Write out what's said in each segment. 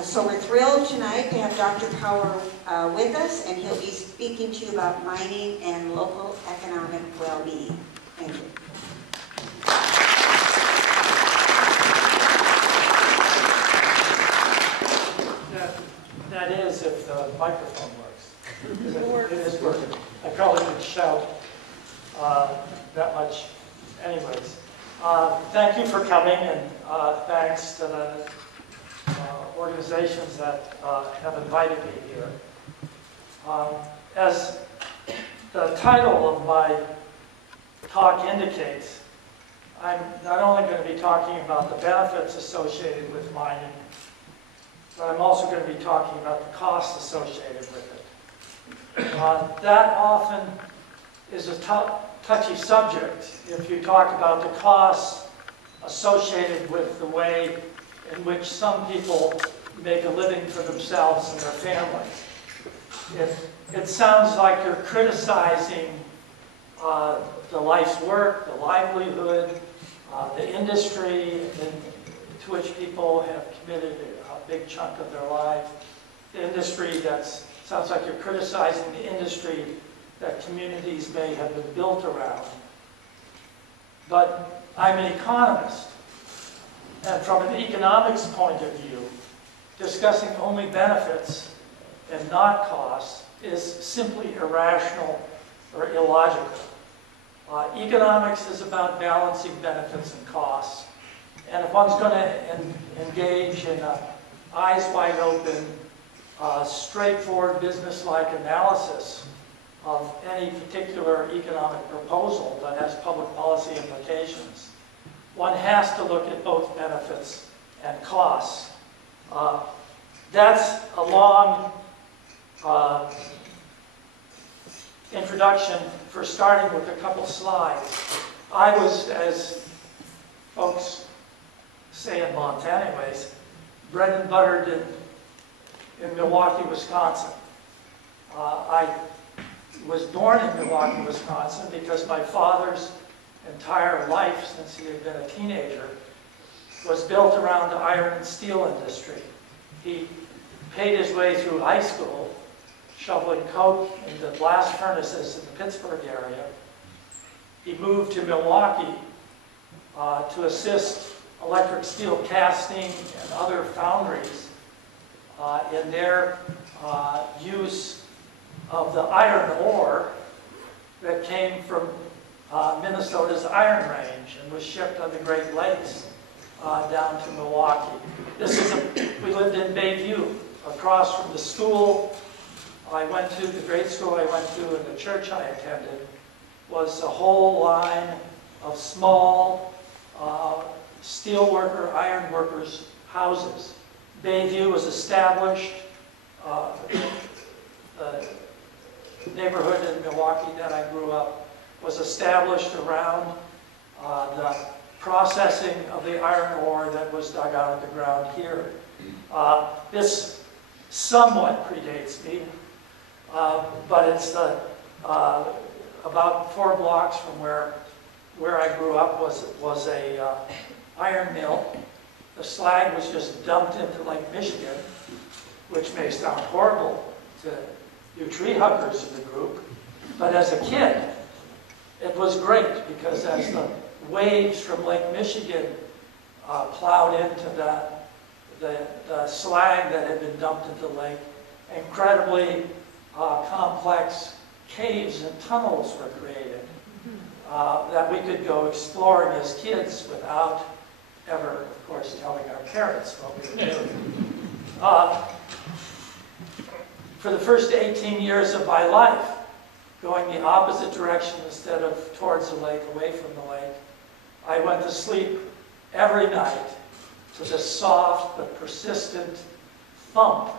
So we're thrilled tonight to have Dr. Power with us, and he'll be speaking to you about mining and local economic well-being. Thank you. That is if the microphone works. It is working. I probably could shout that much anyways. Thank you for coming, and thanks to the organizations that have invited me here. As the title of my talk indicates, I'm not only going to be talking about the benefits associated with mining, but I'm also going to be talking about the costs associated with it. That often is a touchy subject if you talk about the costs associated with the way in which some people make a living for themselves and their families. It sounds like you're criticizing the life's work, the livelihood, the industry to which people have committed a big chunk of their life. The industry sounds like you're criticizing the industry that communities may have been built around. But I'm an economist. And from an economics point of view, discussing only benefits and not costs is simply irrational or illogical. Economics is about balancing benefits and costs. And if one's going to engage in an eyes wide open, straightforward business-like analysis of any particular economic proposal that has public policy implications, one has to look at both benefits and costs. That's a long introduction for starting with a couple slides. I was, as folks say in Montana anyways, bred and buttered in Milwaukee, Wisconsin. I was born in Milwaukee, Wisconsin because my father's entire life since he had been a teenager was built around the iron and steel industry. He paid his way through high school shoveling coke in the blast furnaces in the Pittsburgh area. He moved to Milwaukee to assist electric steel casting and other foundries in their use of the iron ore that came from Minnesota's Iron Range and was shipped on the Great Lakes down to Milwaukee. We lived in Bayview, across from the school I went to, the grade school I went to, and the church I attended was a whole line of small steel worker, iron workers' houses. Bayview was established. The neighborhood in Milwaukee that I grew up was established around the processing of the iron ore that was dug out of the ground here. This somewhat predates me, but it's about 4 blocks from where I grew up was a iron mill. The slag was just dumped into Lake Michigan, which may sound horrible to you tree huggers in the group, but as a kid, it was great because as the waves from Lake Michigan plowed into the slag that had been dumped into the lake, incredibly complex caves and tunnels were created that we could go exploring as kids without ever, of course, telling our parents what we were doing. For the first 18 years of my life, going the opposite direction instead of towards the lake, away from the lake, I went to sleep every night to the soft but persistent thump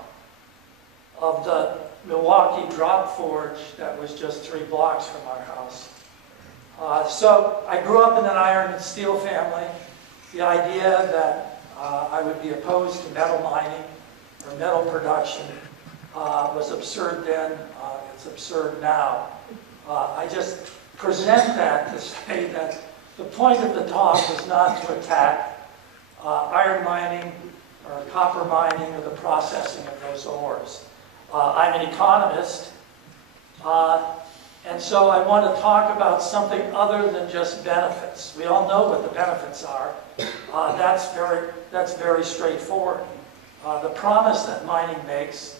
of the Milwaukee drop forge that was just 3 blocks from our house. So I grew up in an iron and steel family. The idea that I would be opposed to metal mining or metal production was absurd then. It's absurd now. I just present that to say that the point of the talk is not to attack iron mining or copper mining or the processing of those ores. I'm an economist, and so I want to talk about something other than just benefits. We all know what the benefits are. That's very straightforward. The promise that mining makes,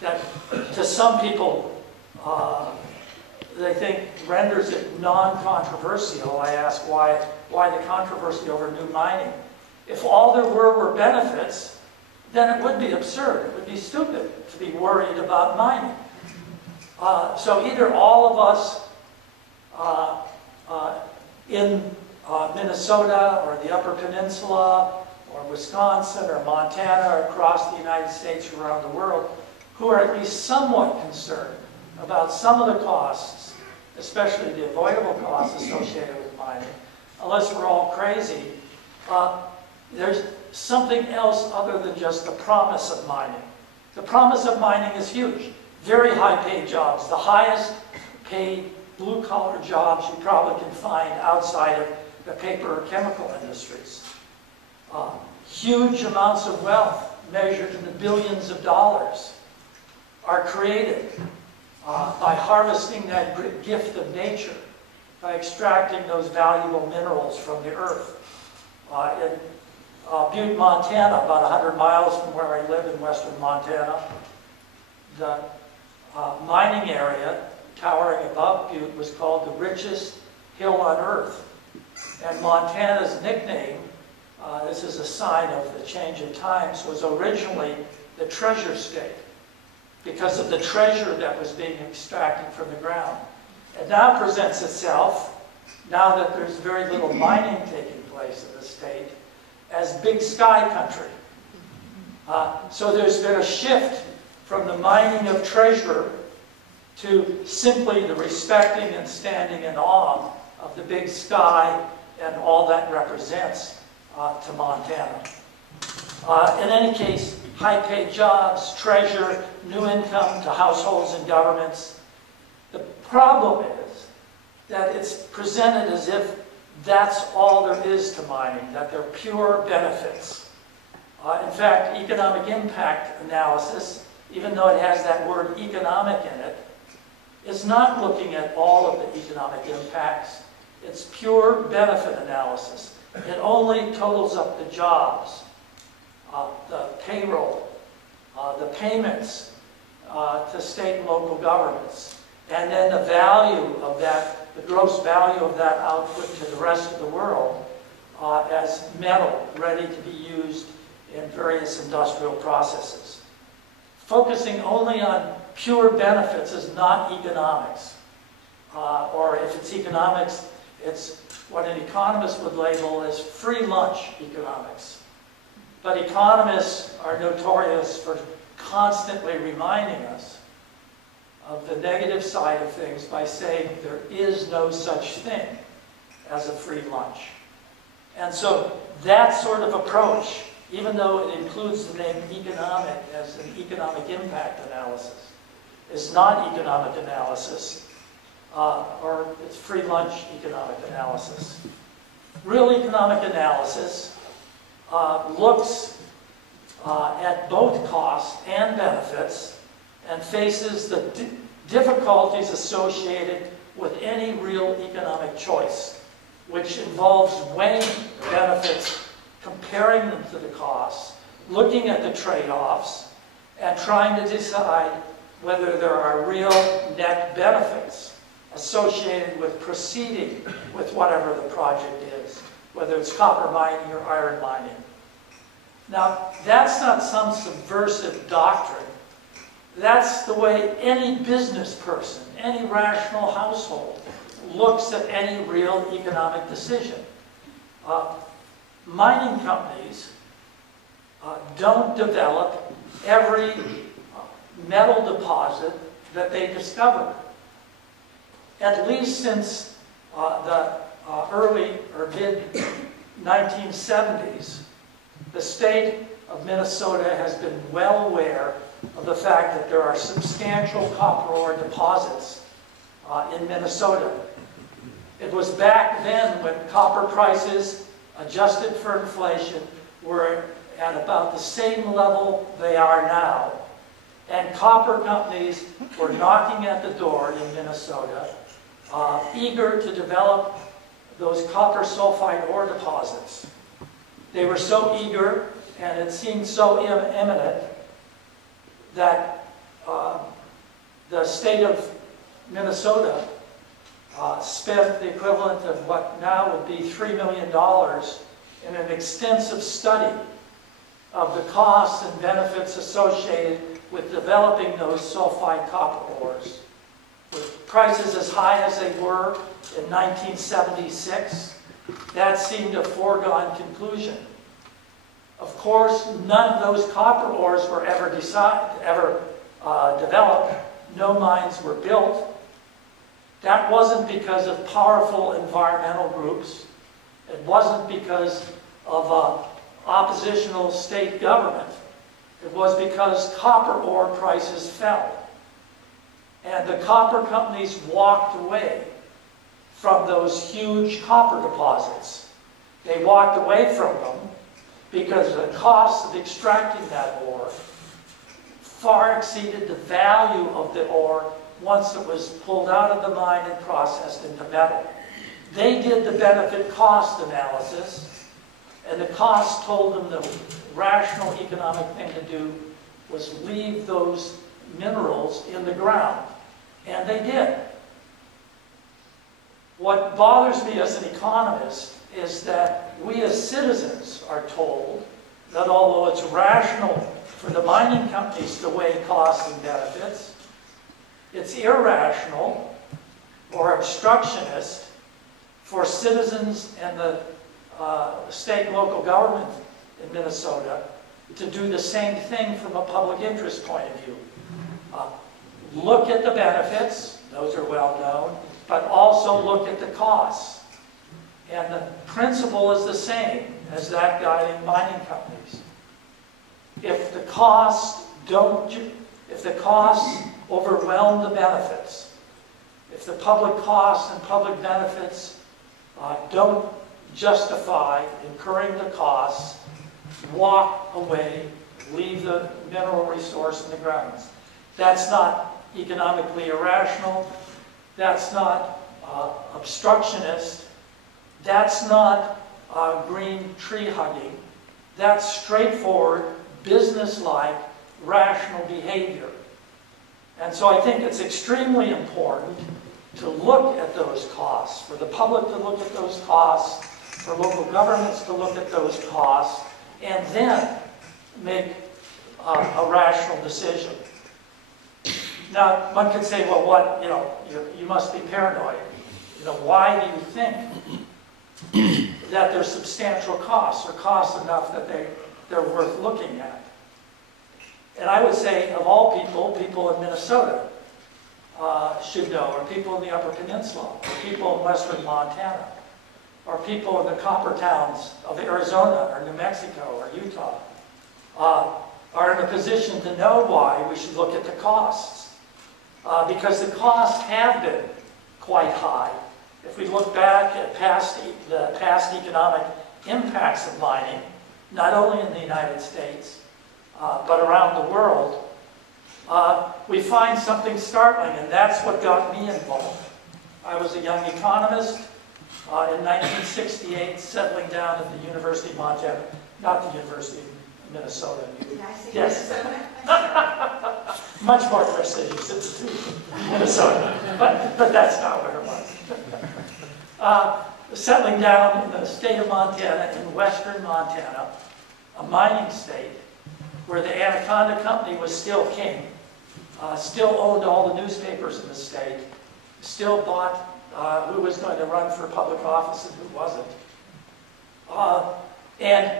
that to some people they think renders it non-controversial. I ask why the controversy over new mining? If all there were benefits, then it would be absurd. It would be stupid to be worried about mining. So either all of us in Minnesota or the Upper Peninsula or Wisconsin or Montana or across the United States or around the world who are at least somewhat concerned about some of the costs, especially the avoidable costs associated with mining, unless we're all crazy, there's something else other than just the promise of mining. The promise of mining is huge. Very high-paid jobs, the highest paid blue-collar jobs you probably can find outside of the paper or chemical industries. Huge amounts of wealth, measured in the billions of dollars, are created by harvesting that gift of nature, by extracting those valuable minerals from the earth. In Butte, Montana, about 100 miles from where I live in western Montana, the mining area towering above Butte was called the richest hill on earth. And Montana's nickname, this is a sign of the change in times, was originally the treasure state because of the treasure that was being extracted from the ground. It now presents itself, now that there's very little mining taking place in the state, as big sky country. So there's been a shift from the mining of treasure to simply the respecting and standing in awe of the big sky and all that represents to Montana. In any case, high-paid jobs, treasure, new income to households and governments. The problem is that it's presented as if that's all there is to mining, that they're pure benefits. In fact, economic impact analysis, even though it has that word economic in it, is not looking at all of the economic impacts. It's pure benefit analysis. It only totals up the jobs, the payroll, the payments to state and local governments, and then the value of that, the gross value of that output to the rest of the world as metal ready to be used in various industrial processes. Focusing only on pure benefits is not economics. Or if it's economics, it's what an economist would label as free lunch economics. But economists are notorious for constantly reminding us of the negative side of things by saying there is no such thing as a free lunch. And so that sort of approach, even though it includes the name economic as an economic impact analysis, is not economic analysis, or it's free lunch economic analysis. Real economic analysis looks at both costs and benefits and faces the difficulties associated with any real economic choice, which involves weighing benefits, comparing them to the costs, looking at the trade-offs, and trying to decide whether there are real net benefits associated with proceeding with whatever the project is, whether it's copper mining or iron mining. Now, that's not some subversive doctrine. That's the way any business person, any rational household looks at any real economic decision. Mining companies don't develop every metal deposit that they discover. At least since the early or mid-1970s, the state of Minnesota has been well aware of the fact that there are substantial copper ore deposits in Minnesota. It was back then when copper prices, adjusted for inflation, were at about the same level they are now. And copper companies were knocking at the door in Minnesota, eager to develop those copper sulfide ore deposits. They were so eager, and it seemed so imminent, that the state of Minnesota spent the equivalent of what now would be $3 million in an extensive study of the costs and benefits associated with developing those sulfide copper ores. With prices as high as they were in 1976, that seemed a foregone conclusion. Of course, none of those copper ores were ever developed. No mines were built. That wasn't because of powerful environmental groups. It wasn't because of oppositional state government. It was because copper ore prices fell. And the copper companies walked away from those huge copper deposits. They walked away from them because the cost of extracting that ore far exceeded the value of the ore once it was pulled out of the mine and processed into metal. They did the benefit-cost analysis, and the cost told them the rational economic thing to do was leave those minerals in the ground. And they did. What bothers me as an economist is that we as citizens are told that although it's rational for the mining companies to weigh costs and benefits, it's irrational or obstructionist for citizens and the state and local government in Minnesota to do the same thing from a public interest point of view. Look at the benefits, those are well known, but also look at the costs. And the principle is the same as that guiding mining companies. If the costs overwhelm the benefits, if the public costs and public benefits don't justify incurring the costs, walk away, leave the mineral resource in the grounds. That's not economically irrational. That's not obstructionist. That's not green tree hugging. That's straightforward, business-like, rational behavior. And so I think it's extremely important to look at those costs, for the public to look at those costs, for local governments to look at those costs, and then make a rational decision. Now, one could say, well, what, you must be paranoid. Why do you think that there's substantial costs, or costs enough that they're worth looking at? And I would say, of all people in Minnesota should know, or people in the Upper Peninsula, or people in western Montana, or people in the copper towns of Arizona, or New Mexico, or Utah, are in a position to know why we should look at the costs. Because the costs have been quite high. If we look back at the past economic impacts of mining, not only in the United States, but around the world, we find something startling, and that's what got me involved. I was a young economist in 1968, settling down at the University of Montana, not the University of Minnesota. Did I say yes. Minnesota? Much more prestigious institution, Minnesota, but that's not where it was. Settling down in the state of Montana, in western Montana, a mining state, where the Anaconda Company was still king, still owned all the newspapers in the state, still bought who was going to run for public office and who wasn't. And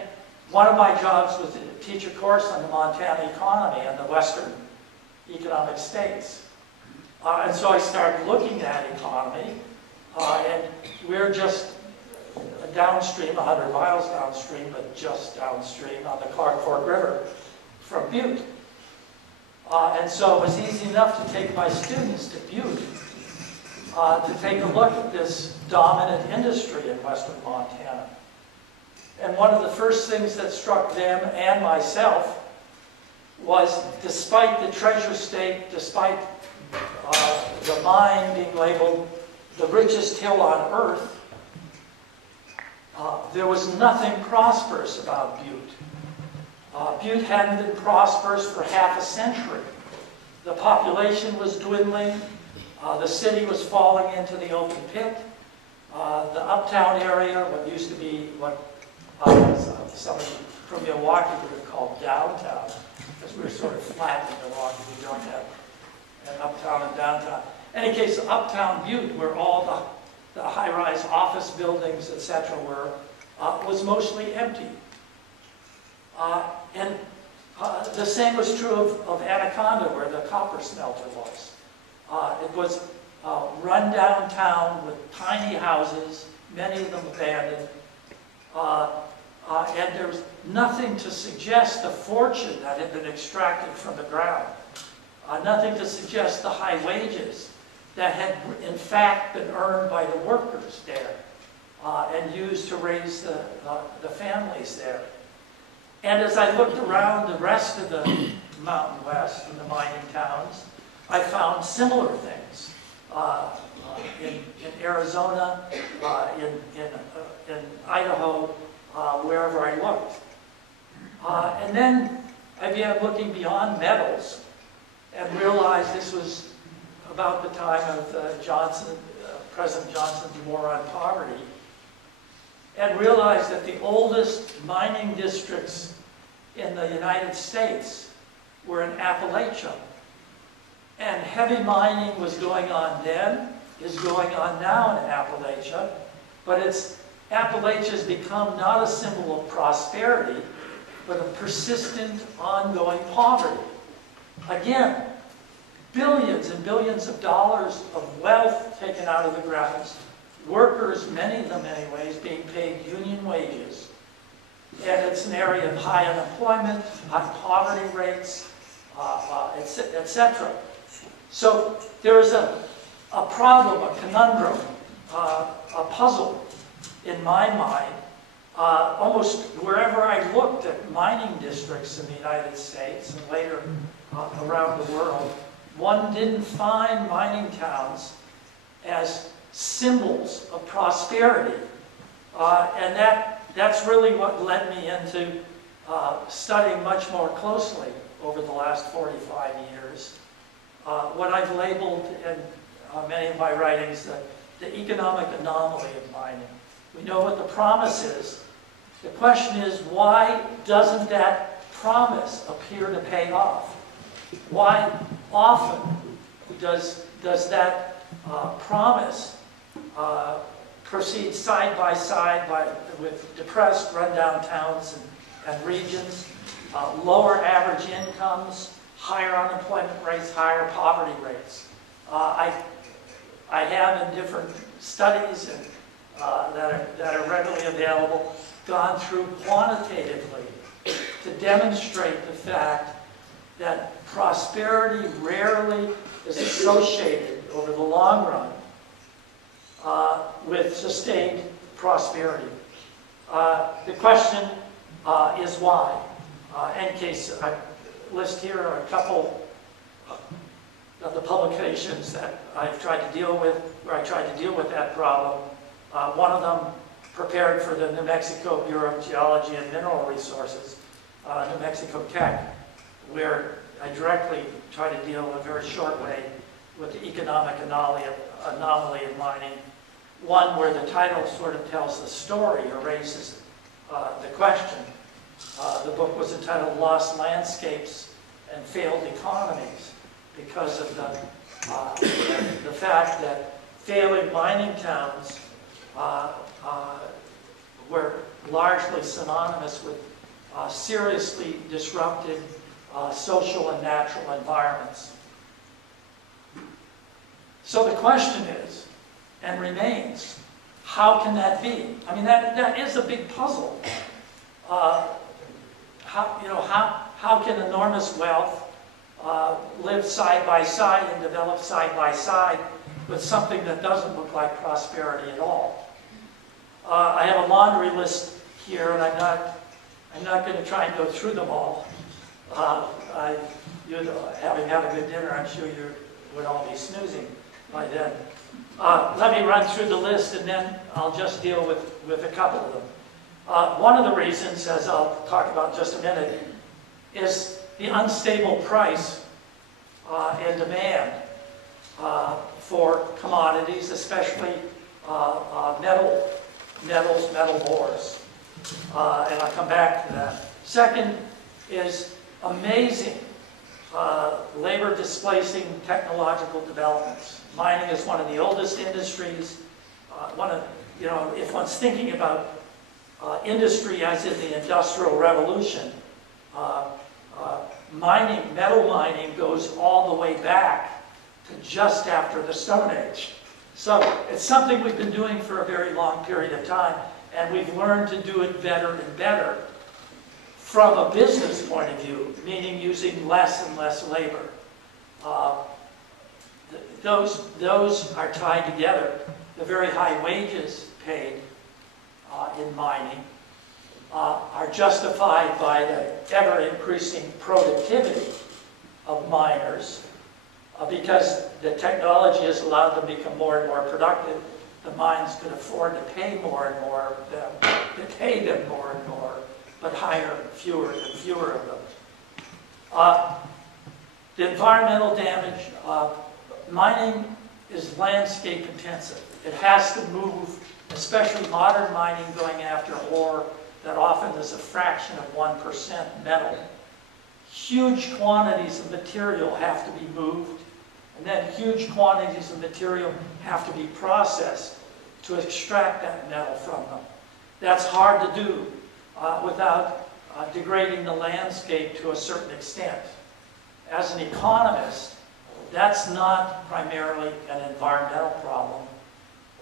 one of my jobs was to teach a course on the Montana economy and the western economic states. And so I started looking at economy, and we're just downstream, 100 miles downstream, but just downstream on the Clark Fork River from Butte. And so it was easy enough to take my students to Butte to take a look at this dominant industry in western Montana. And one of the first things that struck them and myself was, despite the treasure state, despite the mine being labeled the richest hill on earth, there was nothing prosperous about Butte. Butte hadn't been prosperous for half a century. The population was dwindling. The city was falling into the open pit. The uptown area, what used to be what somebody from Milwaukee would have called downtown, because we're sort of flat in Milwaukee. We don't have an uptown and downtown. In any case, uptown Butte, where all the high-rise office buildings, etc., were, was mostly empty. And the same was true of Anaconda, where the copper smelter was. It was a run-down town with tiny houses, many of them abandoned, and there was nothing to suggest the fortune that had been extracted from the ground, nothing to suggest the high wages that had in fact been earned by the workers there and used to raise the families there. And as I looked around the rest of the Mountain West and the mining towns, I found similar things in Arizona, in Idaho, wherever I looked. And then I began looking beyond metals and realized this was about the time of President Johnson's war on poverty, and realized that the oldest mining districts in the United States were in Appalachia. And heavy mining was going on then, is going on now in Appalachia, but Appalachia's become not a symbol of prosperity, but of persistent, ongoing poverty. Again, billions and billions of dollars of wealth taken out of the grounds, workers, many of them anyways, being paid union wages. And it's an area of high unemployment, high poverty rates, etc. So there is a problem, a conundrum, a puzzle in my mind. Almost wherever I looked at mining districts in the United States and later around the world, one didn't find mining towns as symbols of prosperity. And that's really what led me into studying much more closely over the last 45 years what I've labeled in many of my writings the economic anomaly of mining. We know what the promise is. The question is, why doesn't that promise appear to pay off? Why often does that promise proceed side by side with depressed, rundown towns and regions, lower average incomes, higher unemployment rates, higher poverty rates? I have in different studies that are readily available gone through quantitatively to demonstrate the fact that prosperity rarely is associated over the long run with sustained prosperity. The question is why. In case I list here are a couple of the publications that I've tried to deal with, where I tried to deal with that problem. One of them prepared for the New Mexico Bureau of Geology and Mineral Resources, New Mexico Tech, where I directly try to deal in a very short way with the economic anomaly of mining. One where the title sort of tells the story or raises the question. The book was entitled Lost Landscapes and Failed Economies, because of the fact that failing mining towns were largely synonymous with seriously disrupted social and natural environments. So the question is, and remains, how can that be? I mean, that is a big puzzle. How can enormous wealth live side by side and develop side by side with something that doesn't look like prosperity at all? I have a laundry list here, and I'm not going to try and go through them all. Having had a good dinner, I'm sure you would all be snoozing by then. Let me run through the list, and then I'll just deal with a couple of them. One of the reasons, as I'll talk about in just a minute, is the unstable price and demand for commodities, especially metals, metal ores. And I'll come back to that. Second is amazing labor displacing technological developments. Mining is one of the oldest industries. If one's thinking about industry as in the Industrial Revolution, metal mining goes all the way back to just after the Stone Age. So it's something we've been doing for a very long period of time, and we've learned to do it better and better from a business point of view, meaning using less and less labor. Those are tied together. The very high wages paid in mining are justified by the ever-increasing productivity of miners because the technology has allowed them to become more and more productive. The mines could afford to pay more and more of them, to pay them more and more, but hire fewer and fewer of them. The environmental damage, mining is landscape intensive. It has to move, especially modern mining going after ore that often is a fraction of 1% metal. Huge quantities of material have to be moved, and then huge quantities of material have to be processed to extract that metal from them. That's hard to do without degrading the landscape to a certain extent. As an economist, that's not primarily an environmental problem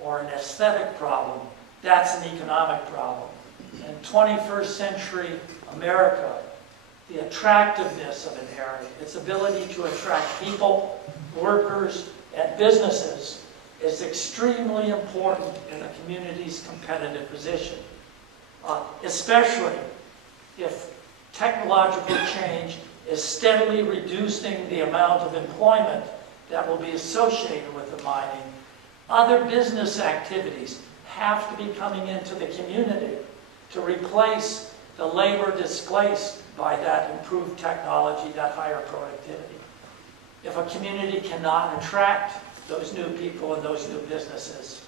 or an aesthetic problem. That's an economic problem. In 21st century America, the attractiveness of an area, its ability to attract people, workers, and businesses is extremely important in a community's competitive position, especially if technological change is steadily reducing the amount of employment that will be associated with the mining. Other business activities have to be coming into the community to replace the labor displaced by that improved technology, that higher productivity. If a community cannot attract those new people and those new businesses,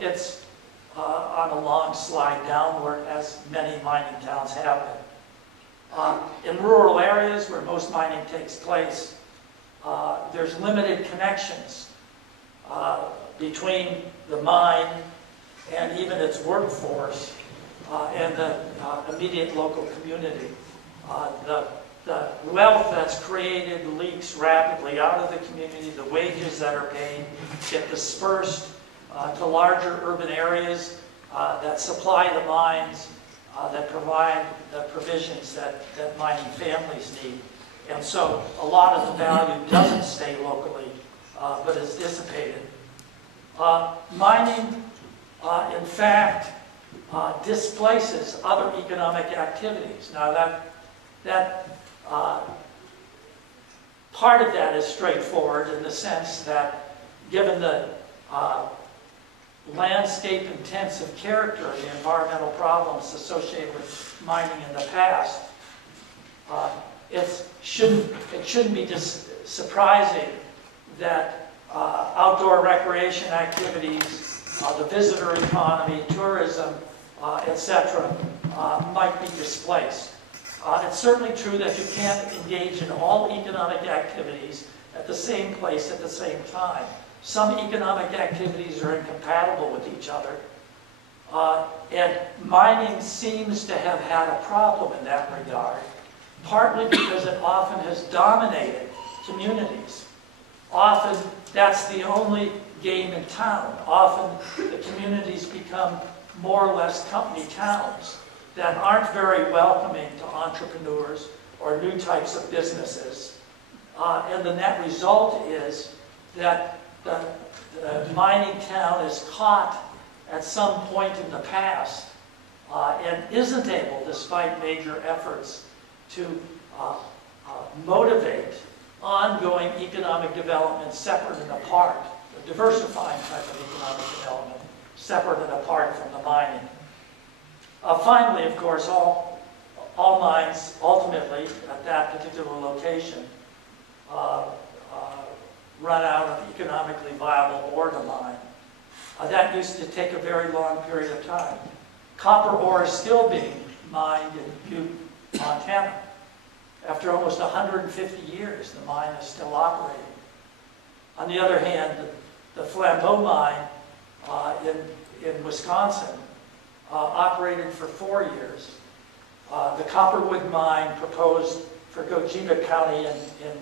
it's on a long slide downward, as many mining towns have been. In rural areas where most mining takes place, there's limited connections between the mine and even its workforce and the immediate local community. The wealth that's created leaks rapidly out of the community. The wages that are paid get dispersed to larger urban areas that supply the mines, that provide the provisions that mining families need. And so a lot of the value doesn't stay locally, but is dissipated. Mining, in fact, displaces other economic activities. Now that part of that is straightforward in the sense that given the landscape-intensive character of the environmental problems associated with mining in the past, it shouldn't be just surprising that outdoor recreation activities, the visitor economy, tourism, etc., might be displaced. It's certainly true that you can't engage in all economic activities at the same place at the same time. Some economic activities are incompatible with each other. And mining seems to have had a problem in that regard, partly because it often has dominated communities. Often that's the only game in town. Often the communities become more or less company towns that aren't very welcoming to entrepreneurs or new types of businesses. And the net result is that the mining town is caught at some point in the past and isn't able, despite major efforts, to motivate ongoing economic development separate and apart, a diversifying type of economic development separate and apart from the mining. Finally, of course, all mines ultimately at that particular location run out of economically viable ore to mine. That used to take a very long period of time. Copper ore is still being mined in Butte, Montana. After almost 150 years, the mine is still operating. On the other hand, the Flambeau mine in Wisconsin operated for 4 years. The Copperwood mine proposed for Gojeba County in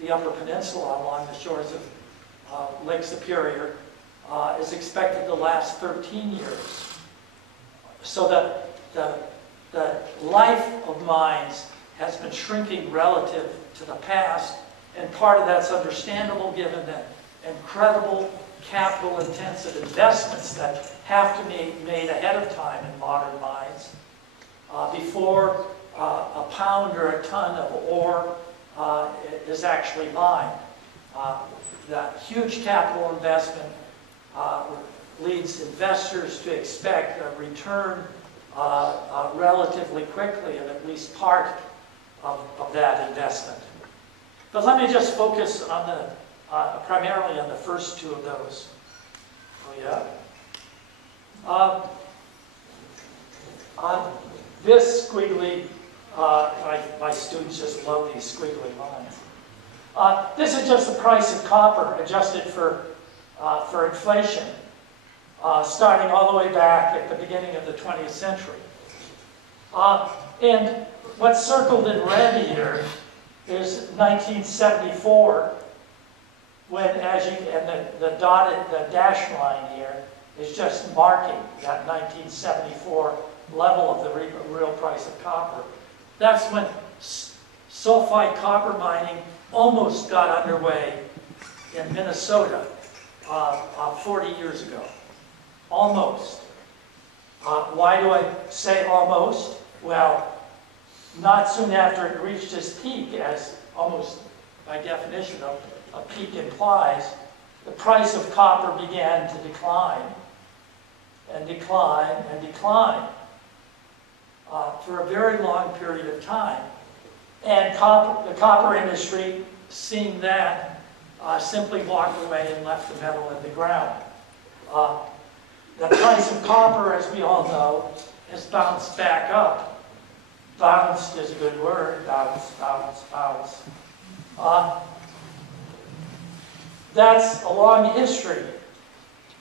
the Upper Peninsula along the shores of Lake Superior is expected to last 13 years. So that the life of mines has been shrinking relative to the past, and part of that's understandable given the incredible capital-intensive investments that have to be made ahead of time in modern mines before a pound or a ton of ore is actually mined. That huge capital investment leads investors to expect a return relatively quickly of at least part of that investment. But let me just focus on primarily on the first two of those. Oh yeah. On this squiggly, my students just love these squiggly lines. This is just the price of copper adjusted for inflation, starting all the way back at the beginning of the 20th century. And what's circled in red here is 1974, when, the dashed line here is just marking that 1974 level of the real price of copper. That's when sulfide copper mining almost got underway in Minnesota 40 years ago. Almost. Why do I say almost? Well, not soon after it reached its peak, as almost by definition a peak implies, the price of copper began to decline and decline and decline for a very long period of time. And the copper industry, seeing that, simply walked away and left the metal in the ground. The price of copper, as we all know, has bounced back up. Bounced is a good word. Bounce, bounce, bounce. That's a long history.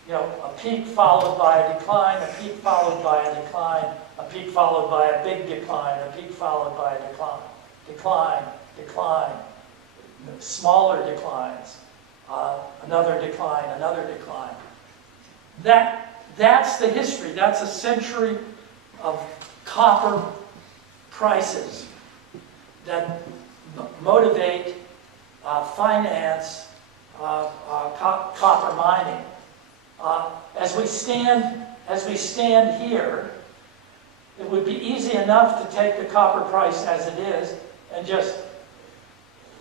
You know, a peak followed by a decline, a peak followed by a decline, a peak followed by a big decline, a peak followed by a decline. Decline, decline, smaller declines, another decline, another decline. That's the history. That's a century of copper prices that motivate, finance copper mining. As we stand here, it would be easy enough to take the copper price as it is and just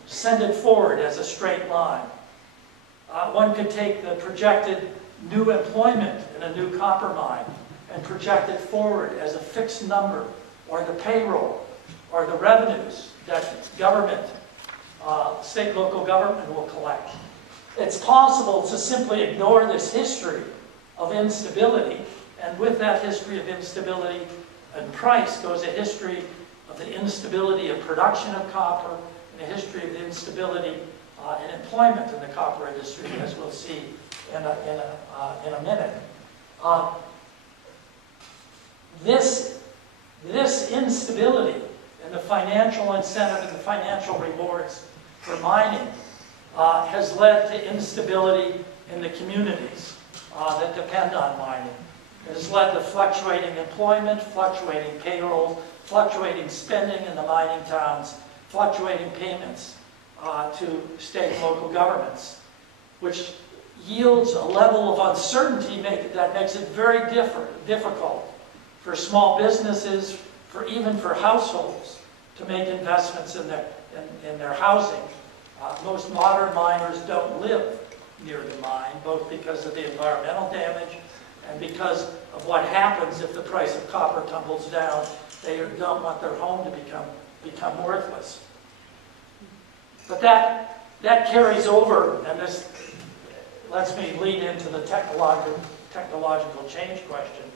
send it forward as a straight line. One could take the projected new employment in a new copper mine and project it forward as a fixed number, or the payroll, or the revenues that government, state and local government will collect. It's possible to simply ignore this history of instability, and with that history of instability and price goes a history of the instability of production of copper and a history of the instability in employment in the copper industry, as we'll see in a minute. This instability and the financial incentive and the financial rewards for mining has led to instability in the communities that depend on mining. It has led to fluctuating employment, fluctuating payrolls, fluctuating spending in the mining towns, fluctuating payments to state and local governments, which yields a level of uncertainty that makes it very difficult for small businesses, even for households, to make investments in their housing. Most modern miners don't live near the mine, both because of the environmental damage and because of what happens if the price of copper tumbles down. They don't want their home to become worthless. But that carries over, and this lets me lead into the technological change question.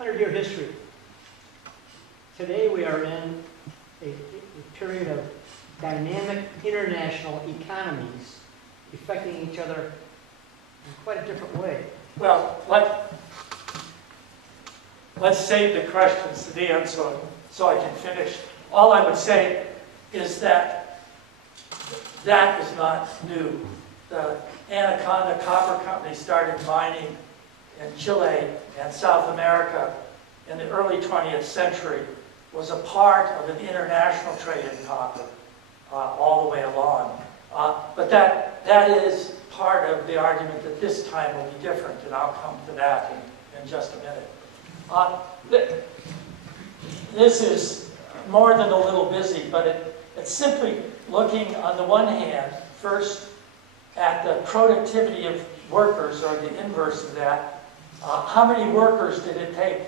100-year history. Today we are in a period of dynamic international economies affecting each other in quite a different way. Well, let's save the questions to the end so I can finish. All I would say is that is not new. The Anaconda Copper Company started mining in Chile and South America in the early 20th century, was a part of an international trade in copper all the way along. But that is part of the argument that this time will be different, and I'll come to that in just a minute. This is more than a little busy, but it's simply looking on the one hand, first at the productivity of workers, or the inverse of that. How many workers did it take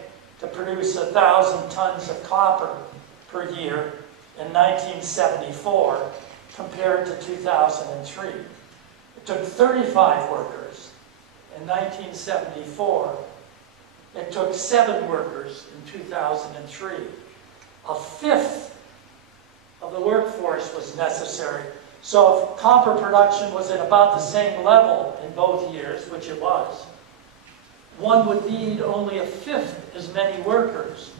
to produce 1,000 tons of copper per year in 1974 compared to 2003? It took 35 workers in 1974. It took 7 workers in 2003. A fifth of the workforce was necessary. So if copper production was at about the same level in both years, which it was, one would need only a fifth as many workers.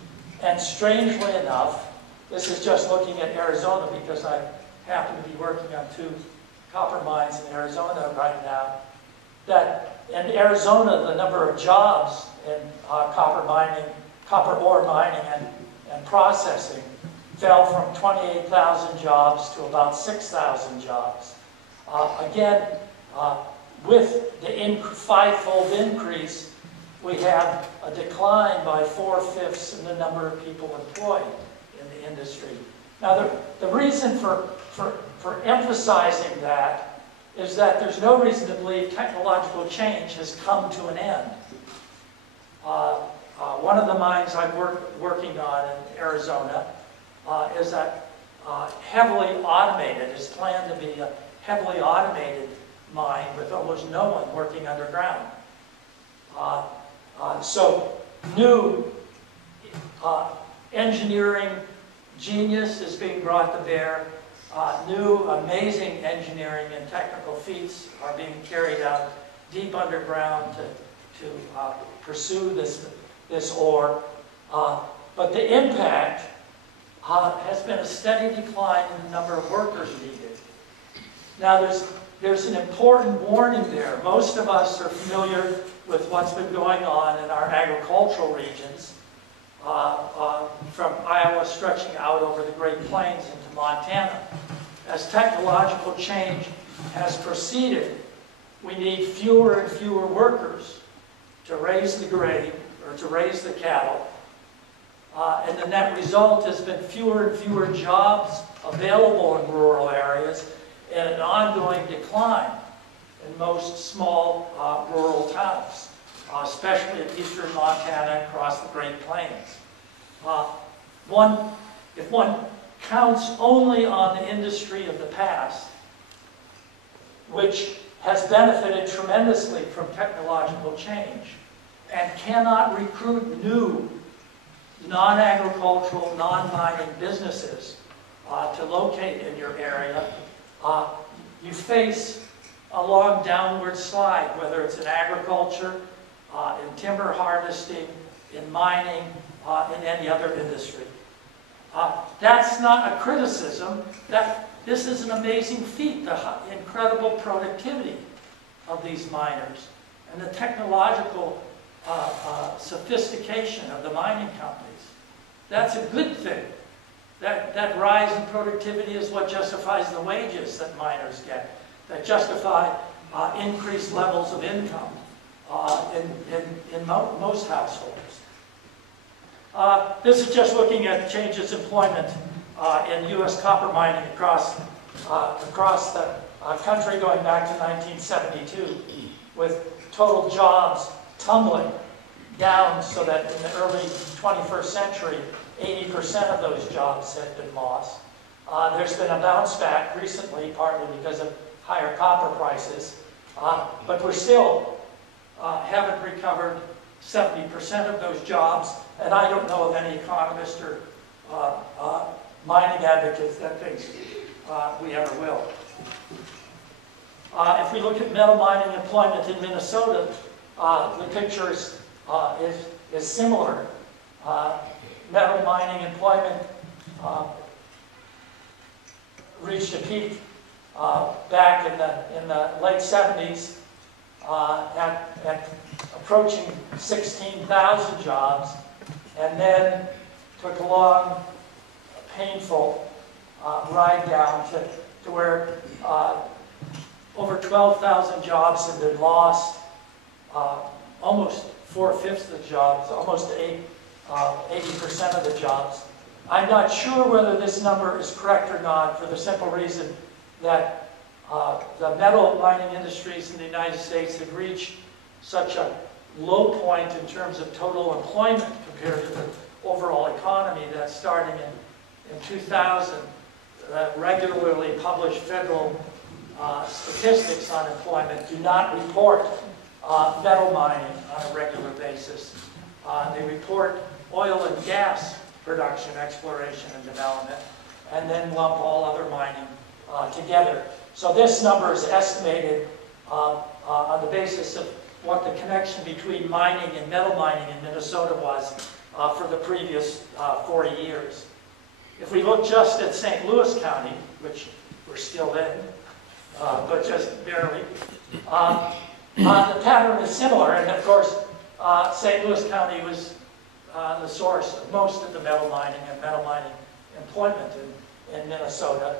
And strangely enough, this is just looking at Arizona because I happen to be working on 2 copper mines in Arizona right now, that in Arizona the number of jobs in copper ore mining and processing fell from 28,000 jobs to about 6,000 jobs. Again, with the 5-fold increase, we have a decline by 4/5 in the number of people employed in the industry. Now, the reason for emphasizing that is that there's no reason to believe technological change has come to an end. One of the mines I'm working on in Arizona is that heavily automated, is planned to be a heavily automated mine with almost no one working underground. So new engineering genius is being brought to bear. New amazing engineering and technical feats are being carried out deep underground to pursue this ore. But the impact has been a steady decline in the number of workers needed. Now there's an important warning there. Most of us are familiar with what's been going on in our agricultural regions, from Iowa stretching out over the Great Plains into Montana. As technological change has proceeded, we need fewer and fewer workers to raise the grain or to raise the cattle. And the net result has been fewer and fewer jobs available in rural areas and an ongoing decline in most small rural towns, especially in eastern Montana across the Great Plains. If one counts only on the industry of the past, which has benefited tremendously from technological change and cannot recruit new non-agricultural, non-mining businesses to locate in your area, you face a long downward slide, whether it's in agriculture, in timber harvesting, in mining, in any other industry. That's not a criticism. This is an amazing feat, the incredible productivity of these miners and the technological sophistication of the mining companies. That's a good thing. That rise in productivity is what justifies the wages that miners get, that justify increased levels of income. most households. This is just looking at changes in employment in U.S. copper mining across the country going back to 1972, with total jobs tumbling down so that in the early 21st century, 80% of those jobs had been lost. There's been a bounce back recently, partly because of higher copper prices, but we're still haven't recovered 70% of those jobs, and I don't know of any economist or mining advocates that thinks we ever will. If we look at metal mining employment in Minnesota, the picture is similar. Metal mining employment reached a peak back in the late 70s at approaching 16,000 jobs, and then took a long, painful ride down to where over 12,000 jobs have been lost, almost 4/5 of the jobs, almost 80% of the jobs. I'm not sure whether this number is correct or not, for the simple reason that the metal mining industries in the United States have reached such a low point in terms of total employment compared to the overall economy that starting in 2000, regularly published federal statistics on employment do not report metal mining on a regular basis. They report oil and gas production, exploration, and development, and then lump all other mining together. So this number is estimated on the basis of what the connection between mining and metal mining in Minnesota was for the previous 40 years. If we look just at St. Louis County, which we're still in, but just barely, the pattern is similar, and of course St. Louis County was the source of most of the metal mining and metal mining employment in Minnesota.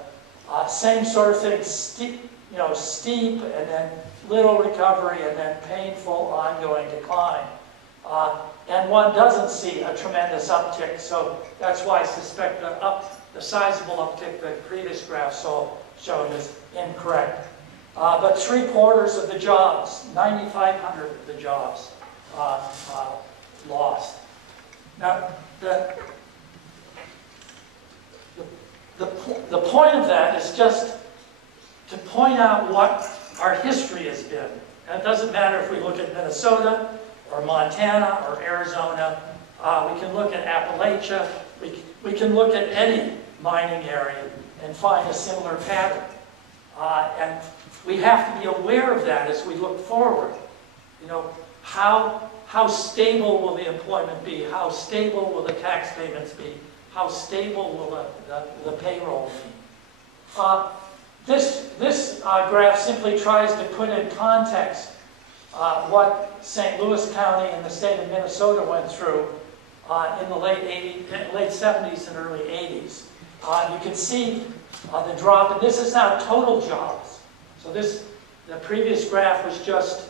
Same sort of thing, steep and then little recovery and then painful ongoing decline. And one doesn't see a tremendous uptick, so that's why I suspect the sizable uptick the previous graph showed is incorrect. But 3/4 of the jobs, 9,500 of the jobs lost. Now, the point of that is just to point out what our history has been. And it doesn't matter if we look at Minnesota or Montana or Arizona. We can look at Appalachia. We can look at any mining area and find a similar pattern. And we have to be aware of that as we look forward. You know, how stable will the employment be? How stable will the tax payments be? How stable will the payroll be? This graph simply tries to put in context what St. Louis County and the state of Minnesota went through in the late 70s and early 80s. You can see the drop, and this is now total jobs. So the previous graph was just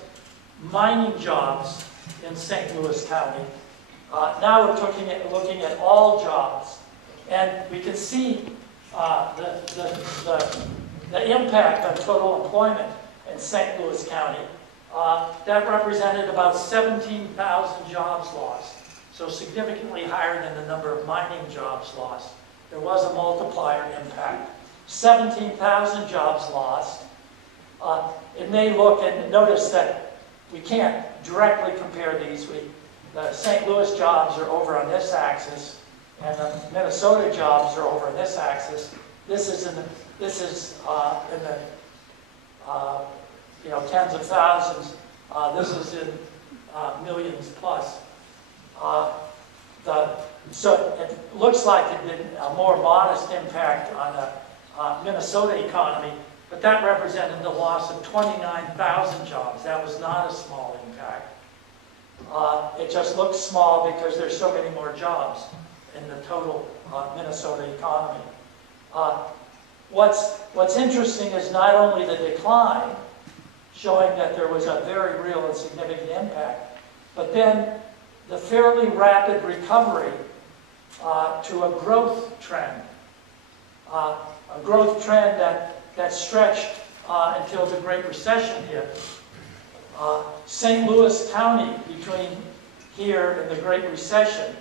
mining jobs in St. Louis County. Now we're looking at all jobs, and we can see the impact on total employment in St. Louis County. That represented about 17,000 jobs lost, so significantly higher than the number of mining jobs lost. There was a multiplier impact. 17,000 jobs lost. It may look, and notice that we can't directly compare these. The St. Louis jobs are over on this axis, and the Minnesota jobs are over on this axis. This is in the tens of thousands. This is in millions plus. So it looks like it did a more modest impact on the Minnesota economy, but that represented the loss of 29,000 jobs. That was not a small impact. It just looks small because there's so many more jobs in the total Minnesota economy. What's interesting is not only the decline showing that there was a very real and significant impact. But then the fairly rapid recovery to a growth trend. A growth trend that stretched until the Great Recession hit. St. Louis County, between here and the Great Recession,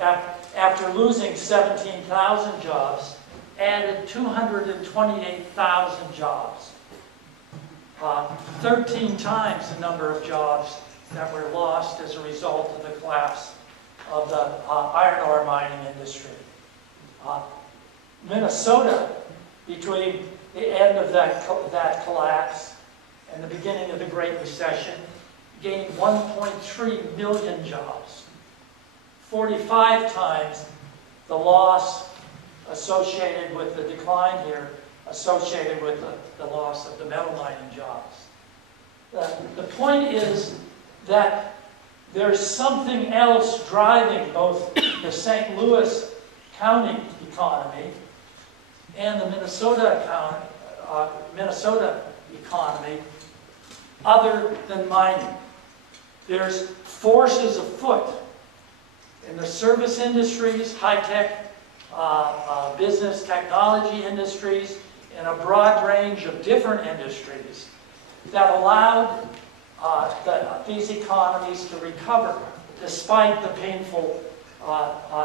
after losing 17,000 jobs, added 228,000 jobs. 13 times the number of jobs that were lost as a result of the collapse of the iron ore mining industry. Minnesota, between the end of that collapse and the beginning of the Great Recession, gained 1.3 million jobs. 45 times the loss associated with the decline here, associated with the loss of the metal mining jobs. The point is that there's something else driving both the St. Louis County economy and the Minnesota economy other than mining. There's forces afoot in the service industries, high-tech business technology industries, and a broad range of different industries that allowed these economies to recover despite the painful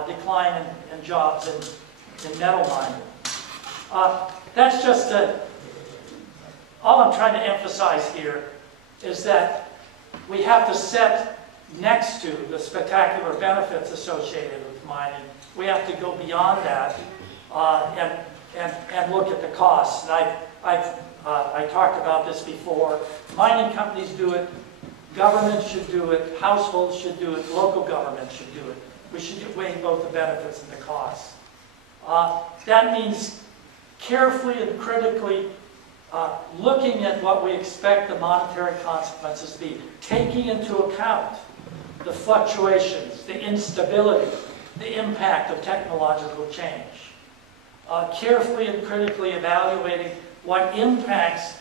decline in jobs in metal mining. That's just all I'm trying to emphasize here is that we have to set next to the spectacular benefits associated with mining. We have to go beyond that and look at the costs. And I talked about this before. Mining companies do it. Governments should do it. Households should do it. Local governments should do it. We should weigh both the benefits and the costs. That means carefully and critically looking at what we expect the monetary consequences to be, taking into account the fluctuations, the instability, the impact of technological change. Carefully and critically evaluating what impacts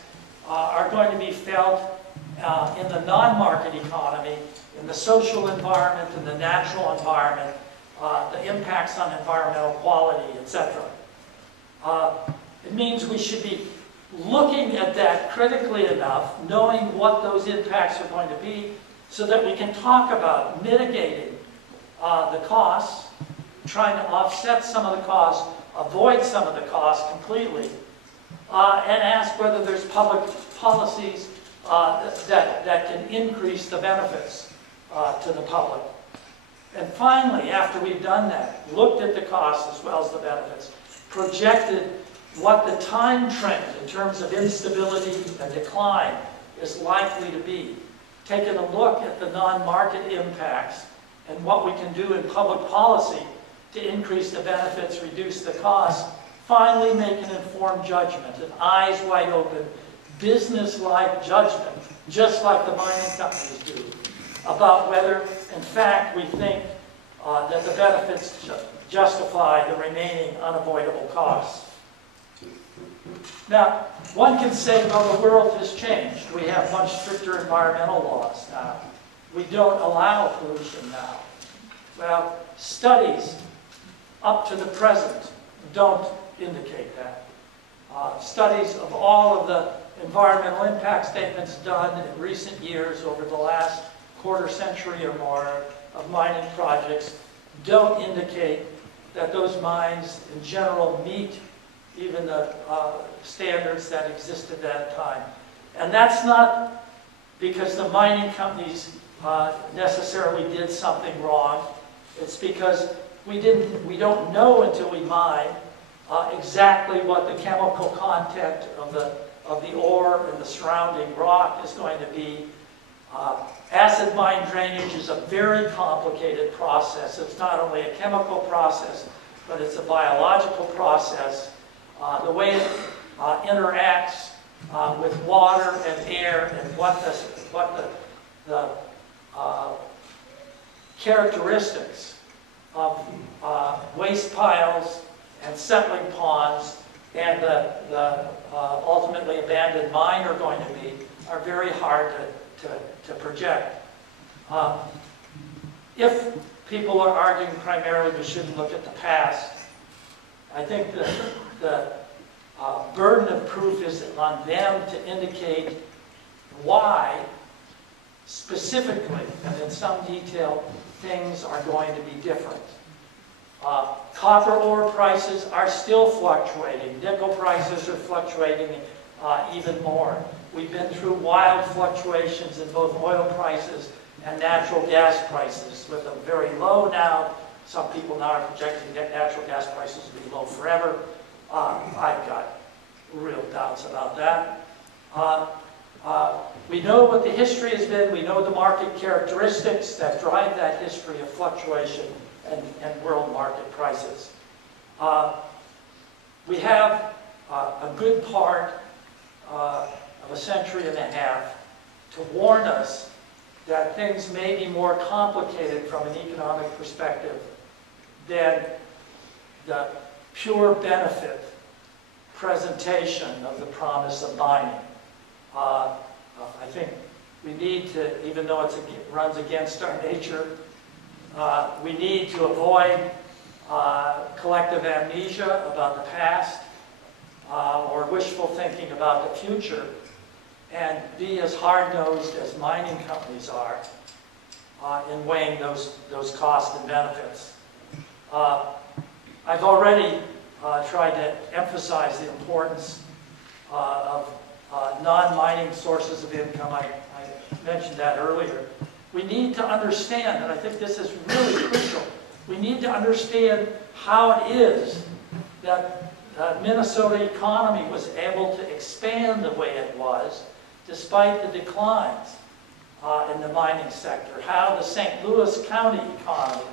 are going to be felt in the non-market economy, in the social environment, in the natural environment, the impacts on environmental quality, etc. It means we should be looking at that critically enough, knowing what those impacts are going to be, so that we can talk about mitigating the costs, trying to offset some of the costs, avoid some of the costs completely, and ask whether there's public policies that can increase the benefits to the public. And finally, after we've done that, looked at the costs as well as the benefits, projected what the time trend in terms of instability and decline is likely to be, taken a look at the non-market impacts and what we can do in public policy to increase the benefits, reduce the costs, finally make an informed judgment, an eyes wide open, business-like judgment, just like the mining companies do, about whether, in fact, we think that the benefits justify the remaining unavoidable costs. Now, one can say, well, the world has changed. We have much stricter environmental laws now. We don't allow pollution now. Well, studies up to the present don't indicate that. Studies of all of the environmental impact statements done in recent years over the last quarter century or more of mining projects don't indicate that those mines in general meet even the standards that existed at that time. And that's not because the mining companies necessarily did something wrong. It's because we don't know until we mine exactly what the chemical content of the ore and the surrounding rock is going to be. Acid mine drainage is a very complicated process. It's not only a chemical process, but it's a biological process. The way it interacts with water and air, and what the characteristics of waste piles and settling ponds and the ultimately abandoned mine are going to be are very hard to project. If people are arguing primarily we shouldn't look at the past, I think the burden of proof is on them to indicate why, specifically, and in some detail, things are going to be different. Copper ore prices are still fluctuating. Nickel prices are fluctuating even more. We've been through wild fluctuations in both oil prices and natural gas prices, with a very low now. Some people now are projecting that natural gas prices will be low forever. I've got real doubts about that. We know what the history has been. We know the market characteristics that drive that history of fluctuation and world market prices. We have a good part of a century and a half to warn us that things may be more complicated from an economic perspective than the pure benefit presentation of the promise of mining. I think we need to, even though it runs against our nature, we need to avoid collective amnesia about the past or wishful thinking about the future, and be as hard-nosed as mining companies are in weighing those costs and benefits. I've already tried to emphasize the importance of non-mining sources of income. I mentioned that earlier. We need to understand, and I think this is really crucial, we need to understand how it is that the Minnesota economy was able to expand the way it was despite the declines in the mining sector, how the St. Louis County economy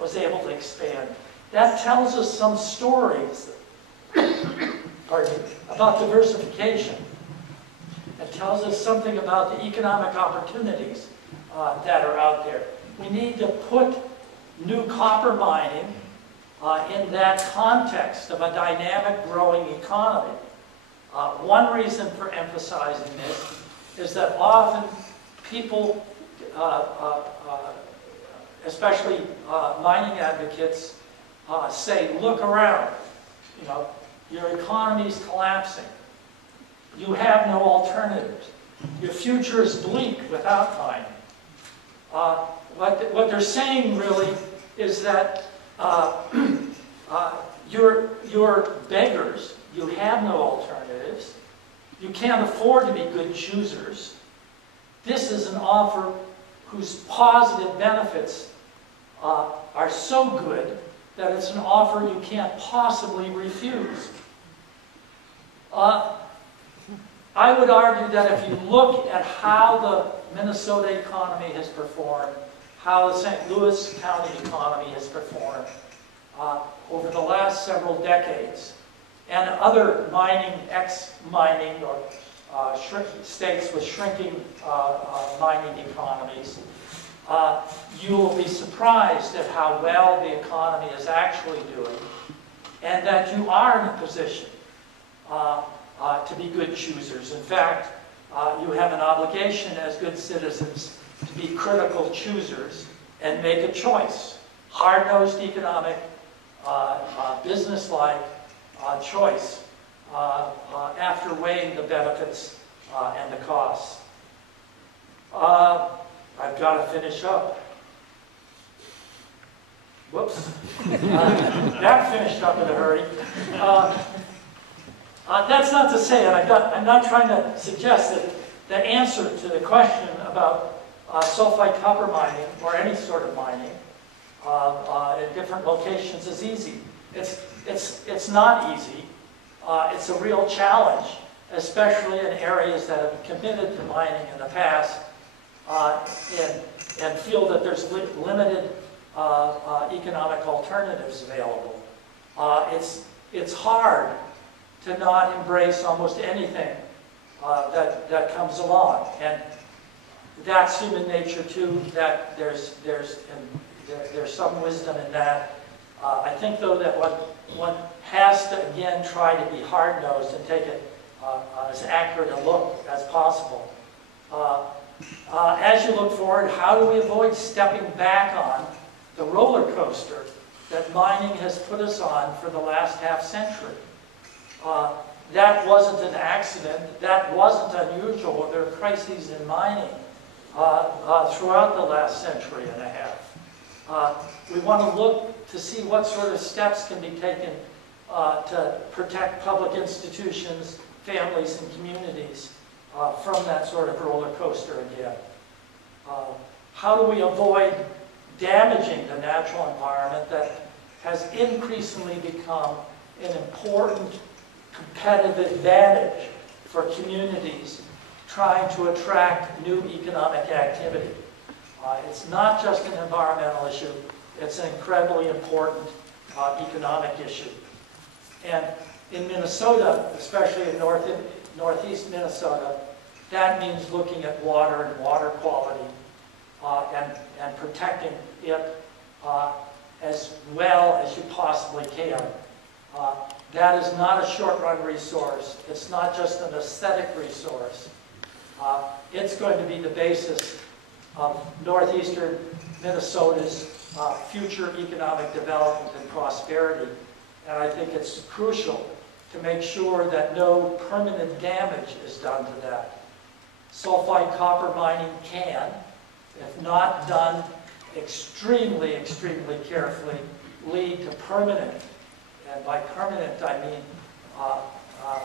was able to expand. That tells us some stories about diversification. It tells us something about the economic opportunities that are out there. We need to put new copper mining in that context of a dynamic growing economy. One reason for emphasizing this is that often people, especially mining advocates, say, look around, your economy's collapsing. You have no alternatives. Your future is bleak without mining. What they're saying really is that you're beggars. You have no alternatives. You can't afford to be good choosers. This is an offer whose positive benefits are so good that it's an offer you can't possibly refuse. I would argue that if you look at how the Minnesota economy has performed, how the St. Louis County economy has performed over the last several decades, and other mining, ex-mining, or states with shrinking mining economies, you will be surprised at how well the economy is actually doing, and that you are in a position to be good choosers. In fact, you have an obligation as good citizens to be critical choosers and make a choice. Hard-nosed economic, business-like choice after weighing the benefits and the costs. I've got to finish up. Whoops. That finished up in a hurry. That's not to say, and I'm not trying to suggest that the answer to the question about sulfide copper mining, or any sort of mining, in different locations is easy. It's not easy. It's a real challenge, especially in areas that have committed to mining in the past and feel that there's limited economic alternatives available. It's hard to not embrace almost anything that comes along, and that's human nature too. That there's some wisdom in that. I think, though, that one has to, again, try to be hard-nosed and take it as accurate a look as possible. As you look forward, how do we avoid stepping back on the roller coaster that mining has put us on for the last half-century? That wasn't an accident. That wasn't unusual. There are crises in mining throughout the last century and a half. We want to look to see what sort of steps can be taken to protect public institutions, families, and communities from that sort of roller coaster again. How do we avoid damaging the natural environment that has increasingly become an important competitive advantage for communities trying to attract new economic activity? It's not just an environmental issue, it's an incredibly important economic issue. And in Minnesota, especially in northeast Minnesota, that means looking at water and water quality and protecting it as well as you possibly can. That is not a short-run resource. It's not just an aesthetic resource. It's going to be the basis of northeastern Minnesota's future economic development and prosperity. And I think it's crucial to make sure that no permanent damage is done to that. Sulfide copper mining can, if not done extremely, extremely carefully, lead to permanent, and by permanent I mean,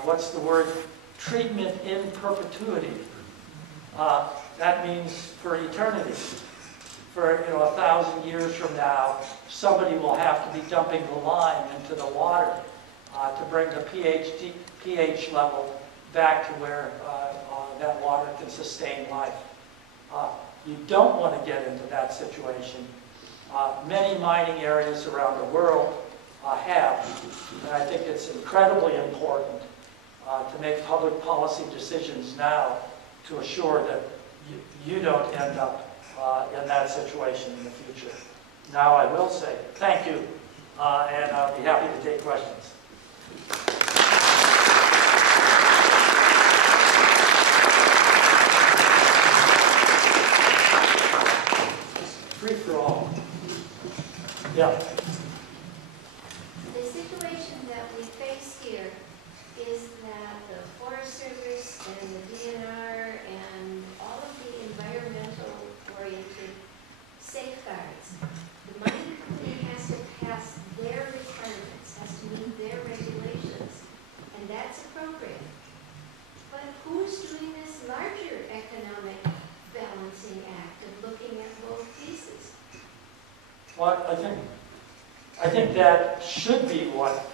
what's the word? Treatment in perpetuity. That means for eternity. For 1,000 years from now, somebody will have to be dumping the lime into the water to bring the pH level back to where that water can sustain life. You don't want to get into that situation. Many mining areas around the world have, and I think it's incredibly important to make public policy decisions now to assure that you don't end up in that situation in the future. Now I will say thank you, and I'll be happy to take questions. Free for all. Yeah. The situation that we face here is that the Forest Service and the DNR and all of the environmental-oriented safeguards, the mining company has to pass their requirements, has to meet their regulations, and that's appropriate. But who's doing this larger economic balancing act of looking at both pieces? Well, I think that should be what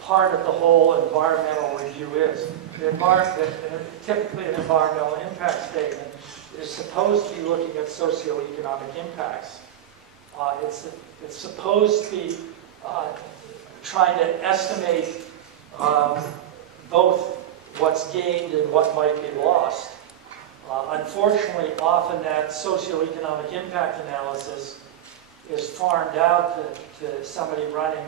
part of the whole environmental review is. Typically, an environmental impact statement is supposed to be looking at socioeconomic impacts. It's supposed to be trying to estimate both what's gained and what might be lost. Unfortunately, often that socioeconomic impact analysis is farmed out to somebody running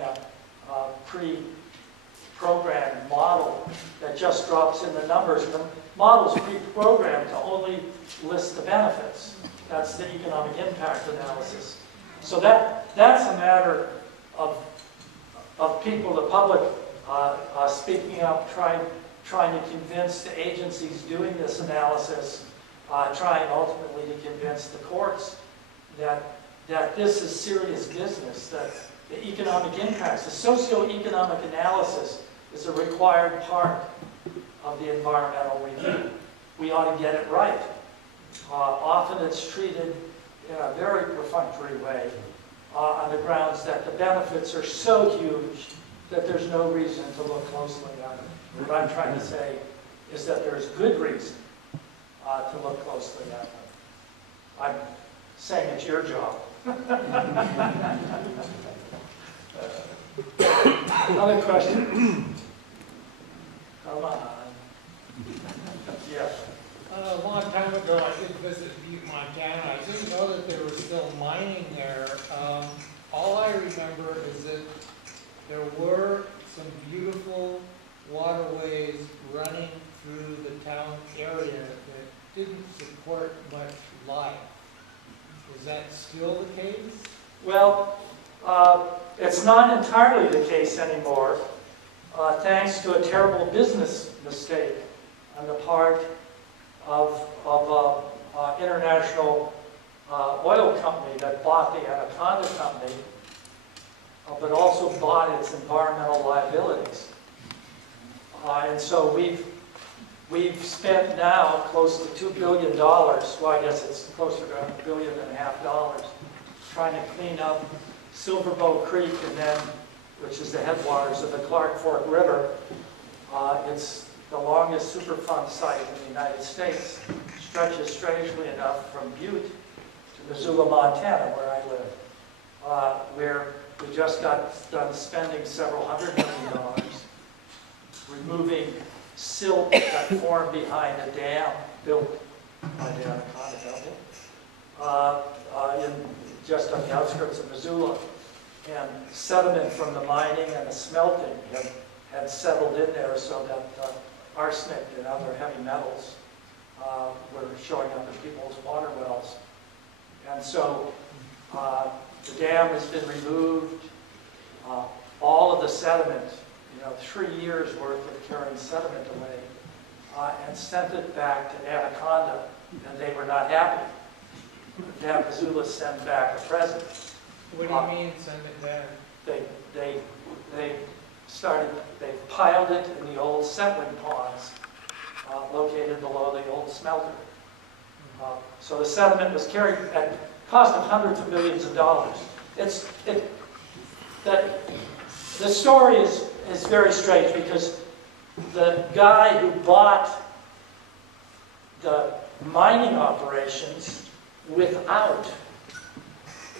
a pre-programmed model that just drops in the numbers. The model's pre-programmed to only list the benefits. That's the economic impact analysis. So that's a matter of people, the public, speaking up, trying to convince the agencies doing this analysis, trying ultimately to convince the courts that this is serious business, that the economic impacts, the socioeconomic analysis is a required part of the environmental review. We ought to get it right. Often it's treated in a very perfunctory way on the grounds that the benefits are so huge that there's no reason to look closely at it. What I'm trying to say is that there's good reason to look closely at them. I'm saying it's your job. Another question? Come on. Yeah. A long time ago, I did visit Butte, Montana. I didn't know that there was still mining there. Well, it's not entirely the case anymore, thanks to a terrible business mistake on the part of an international oil company that bought the Anaconda company, but also bought its environmental liabilities. And so we've spent now close to $2 billion, well, I guess it's closer to $1.5 billion, trying to clean up Silverbow Creek, and then, which is the headwaters of the Clark Fork River. It's the longest Superfund site in the United States. Stretches, strangely enough, from Butte to Missoula, Montana, where I live, where we just got done spending several $100 million removing silt that formed behind a dam built by the Anaconda Company, just on the outskirts of Missoula. And sediment from the mining and the smelting had settled in there, so that arsenic and other heavy metals were showing up in people's water wells. And so the dam has been removed. All of the sediment, 3 years worth of carrying sediment away, and sent it back to Anaconda, and they were not happy. Now Missoula sent back a present. What do you mean, send it back? They piled it in the old settling ponds located below the old smelter. So the sediment was carried at cost of hundreds of millions of dollars. The story is very strange, because the guy who bought the mining operations without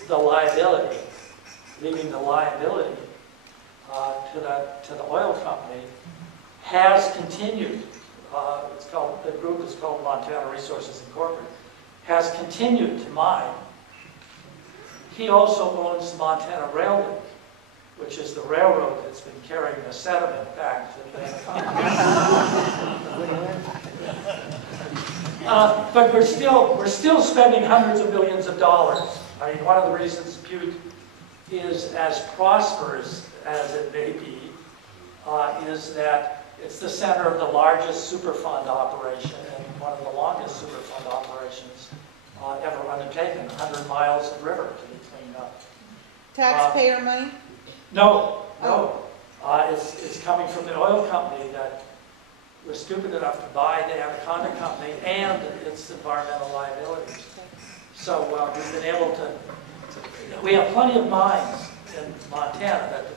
the liability, leaving the liability to the oil company, has continued. The group is called Montana Resources Incorporated. Has continued to mine. He also owns Montana Railway, which is the railroad that's been carrying the sediment back to the but we're still spending hundreds of millions of dollars. I mean, one of the reasons Butte is as prosperous as it may be is that it's the center of the largest Superfund operation and one of the longest Superfund operations ever undertaken. 100 miles of river to be cleaned up. Taxpayer money? No. It's coming from the oil company that was stupid enough to buy the Anaconda company and its environmental liabilities. So we've been able to, we have plenty of mines in Montana that the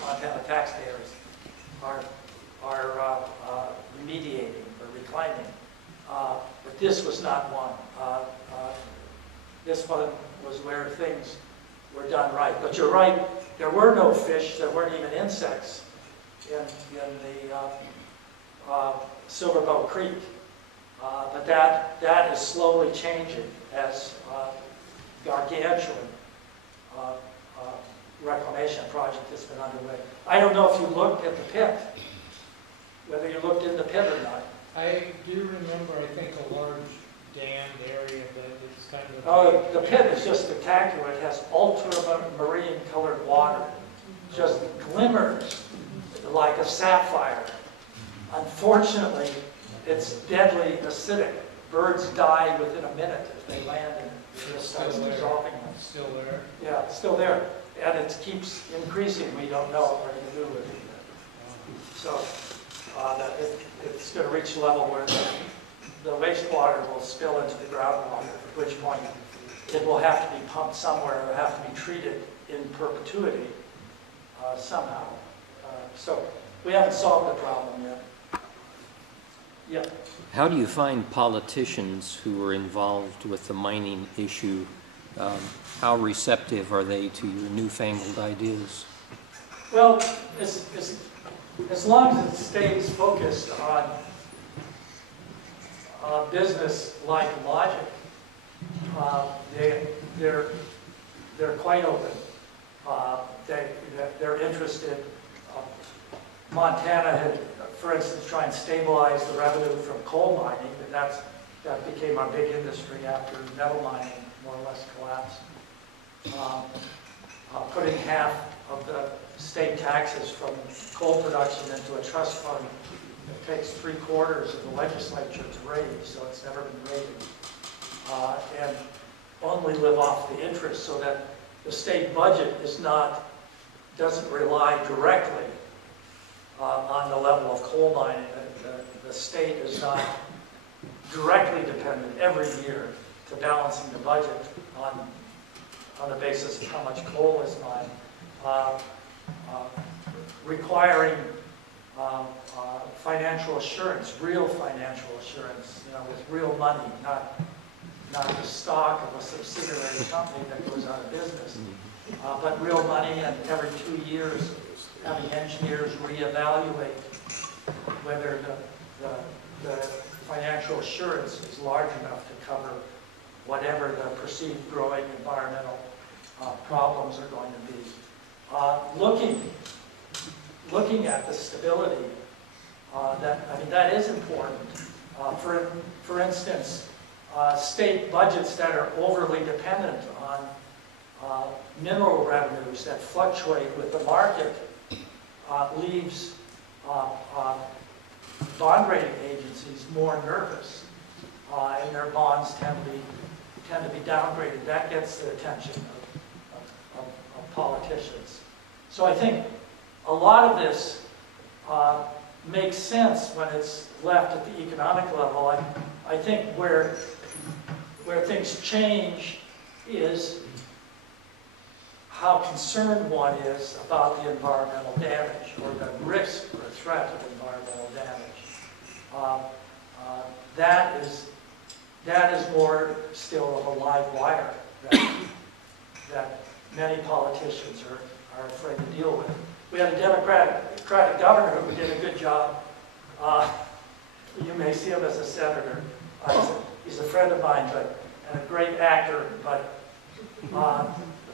Montana taxpayers, are remediating or reclaiming. But this was not one. This one was where things were done right. But you're right, there were no fish, there weren't even insects in the Silverbow Creek. But that is slowly changing as gargantuan reclamation project has been underway. I don't know if you looked at the pit, whether you looked in the pit or not. I do remember, I think, a large dammed area that is kind of... Oh, the pit is just spectacular. It has ultramarine colored water. Just glimmers like a sapphire. Unfortunately, it's deadly acidic. Birds die within a minute if they land in it. It just starts dissolving them. Still there? Yeah, it's still there. And it keeps increasing. We don't know what we're going to do with it. So it's going to reach a level where the wastewater will spill into the groundwater, at which point it will have to be pumped somewhere or have to be treated in perpetuity somehow. So we haven't solved the problem yet. Yeah. How do you find politicians who are involved with the mining issue? How receptive are they to your newfangled ideas? Well, as long as it stays focused on business-like logic, they're quite open. They're interested. Montana had, for instance, tried and stabilize the revenue from coal mining, and that became our big industry after metal mining more or less collapsed. putting half of the state taxes from coal production into a trust fund that takes 3/4 of the legislature to raise, so it's never been raised, and only live off the interest, so that the state budget doesn't rely directly on the level of coal mining. The state is not directly dependent every year to balancing the budget on the basis of how much coal is mined, requiring financial assurance, real financial assurance, with real money, not the stock of a subsidiary company that goes out of business, but real money, and every 2 years having engineers reevaluate whether the financial assurance is large enough to cover whatever the perceived growing environmental problems are going to be. Looking at the stability, that is important. For instance, state budgets that are overly dependent on mineral revenues that fluctuate with the market leaves bond rating agencies more nervous, and their bonds tend to be downgraded. That gets the attention of politicians. So I think a lot of this makes sense when it's left at the economic level. I think where things change is how concerned one is about the environmental damage, or the risk or threat of environmental damage. That is more still of a live wire that many politicians are afraid to deal with. We had a Democratic governor who did a good job. You may see him as a senator. He's a friend of mine, and a great actor, but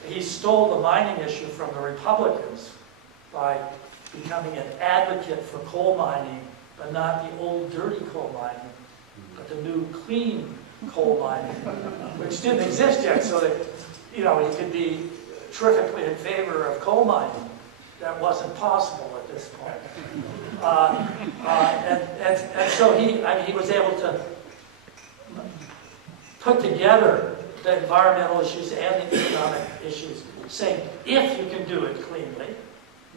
he stole the mining issue from the Republicans by becoming an advocate for coal mining, but not the old dirty coal mining, but the new clean coal mining, which didn't exist yet, so that he could be terrifically in favor of coal mining. That wasn't possible at this point. And so he was able to put together the environmental issues and the economic issues, saying, if you can do it cleanly,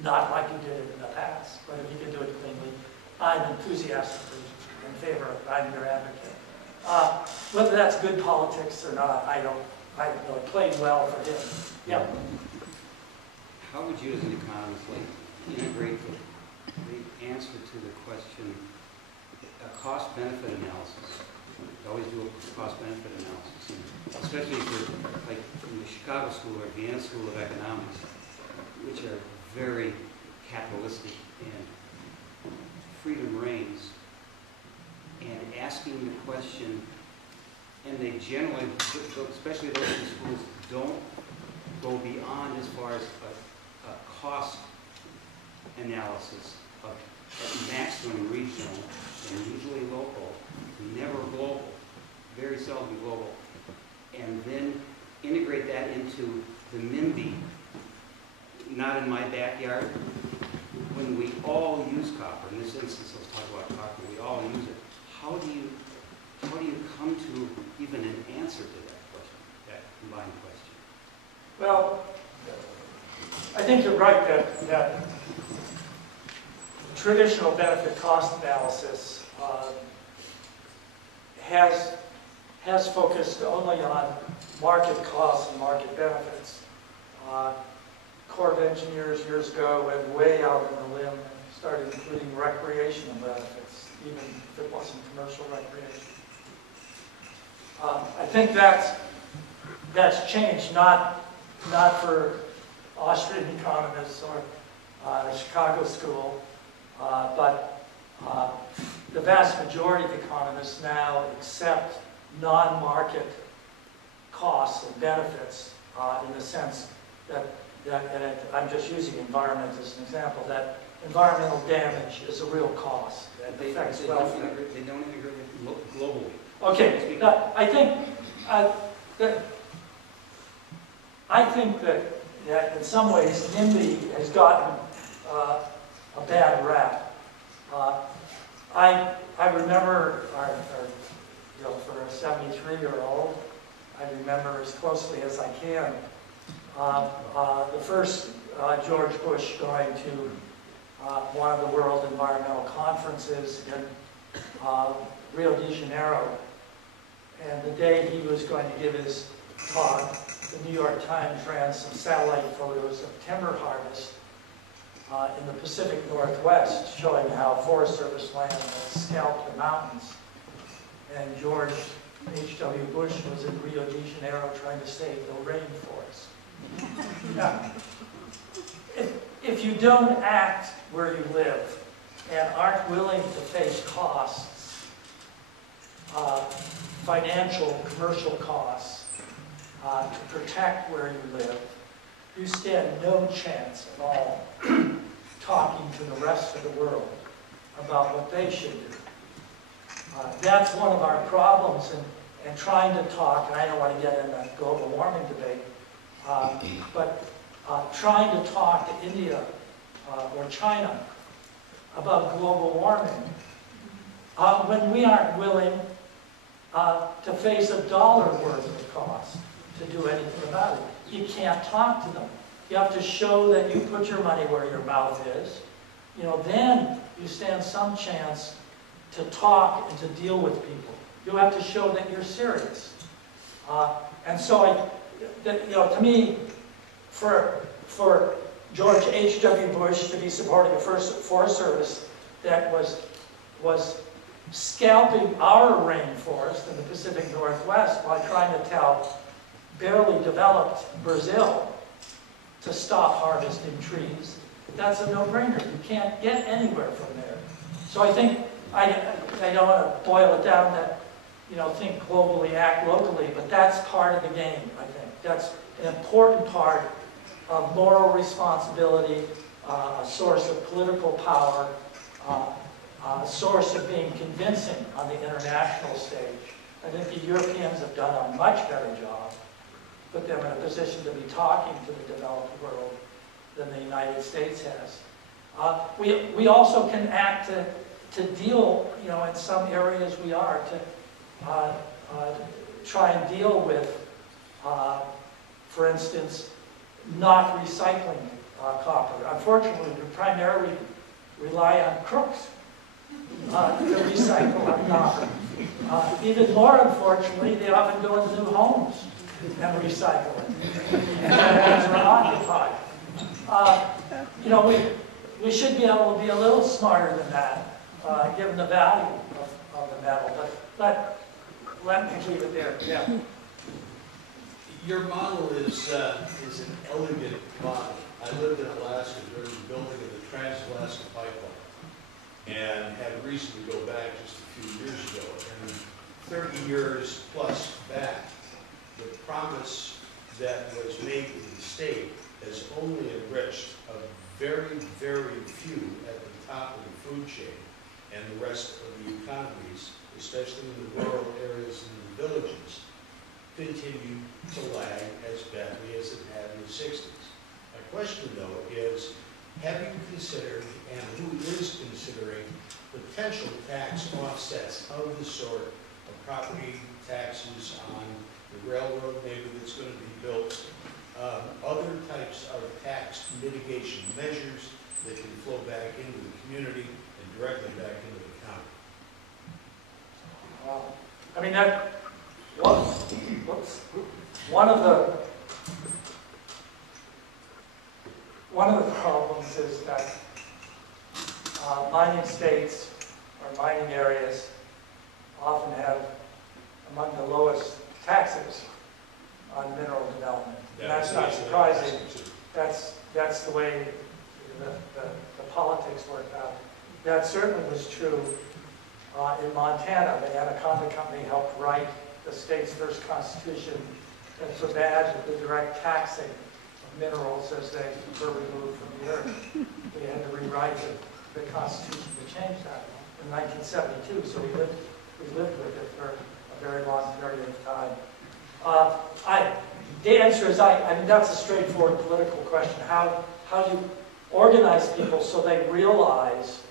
not like you did it in the past, but if you can do it cleanly, I'm enthusiastically in favor of it. I'm your advocate. Whether that's good politics or not, I don't know. It played well for him. Yeah. How would you, as an economist, integrate the answer to the question, a cost-benefit analysis? You always do a cost-benefit analysis, and especially if you're like from the Chicago School or Vienna School of Economics, which are very capitalistic and freedom reigns, and asking the question, and they generally, especially those in schools, don't go beyond as far as a cost analysis of maximum regional and usually local, never global, very seldom global, and then integrate that into the MIMBY, not in my backyard. When we all use copper, in this instance let's talk about copper, we all use it, how do you come to even an answer to that question, that combined question? Well, I think you're right that traditional benefit cost analysis has focused only on market costs and market benefits. Corps of Engineers years ago went way out on the limb and started including recreational benefits, even if it wasn't commercial recreation. I think that's changed, not for Austrian economists or the Chicago School, but the vast majority of economists now accept non-market costs and benefits in the sense that and I'm just using environment as an example, that environmental damage is a real cost that affects welfare. They don't integrate it globally. Okay, I think I think that in some ways NIMBY has gotten a bad rap. I remember, for a 73-year-old, I remember as closely as I can the first George Bush going to one of the World Environmental Conferences in Rio de Janeiro. And the day he was going to give his talk, the New York Times ran some satellite photos of timber harvest in the Pacific Northwest, showing how Forest Service land had scalped the mountains. And George H.W. Bush was in Rio de Janeiro trying to save the rainforest. Now, if you don't act where you live and aren't willing to face costs, financial, commercial costs, to protect where you live, you stand no chance at all talking to the rest of the world about what they should do. That's one of our problems in trying to talk, and I don't want to get in the global warming debate, but trying to talk to India or China about global warming when we aren't willing to face $1 worth of cost to do anything about it. You can't talk to them. You have to show that you put your money where your mouth is. Then you stand some chance to talk and to deal with people. You have to show that you're serious. And so, to me, for George H.W. Bush to be supporting a Forest Service that was scalping our rainforest in the Pacific Northwest while trying to tell barely developed Brazil to stop harvesting trees, that's a no-brainer. You can't get anywhere from there. So I think, I don't want to boil it down that, think globally, act locally, but that's part of the game, I think. That's an important part of moral responsibility, a source of political power, a source of being convincing on the international stage. I think the Europeans have done a much better job, put them in a position to be talking to the developed world than the United States has. We also can act to deal, in some areas we are, to try and deal with, for instance, not recycling copper. Unfortunately, we primarily rely on crooks to recycle our copper. Even more unfortunately, they often go into new homes and recycle it. And their hands are occupied. We should be able to be a little smarter than that, given the value of the metal. But let me leave it there. Yeah. Your model is an elegant model. I lived in Alaska during the building of the Trans-Alaska Pipeline and had reason to go back just a few years ago. And 30 years plus back, the promise that was made to the state has only enriched a very, very few at the top of the food chain, and the rest of the economies, especially in the rural areas and the villages, continue to lag as badly as it had in the 60s. My question, though, is, have you considered, and who is considering, potential tax offsets of the sort of property taxes on the railroad maybe that's going to be built, other types of tax mitigation measures that can flow back into the community and directly back into the county? I mean, that was one of the problems is that mining states or mining areas often have among the lowest taxes on mineral development. And that's not surprising. That's the way the politics work out. That certainly was true in Montana. The Anaconda Company helped write the state's first constitution that forbade the direct taxing of minerals as they were removed from the earth. We had to rewrite the constitution to change that in 1972, so we lived with it for a very long period of time. The answer is, I mean, that's a straightforward political question. How do you organize people so they realize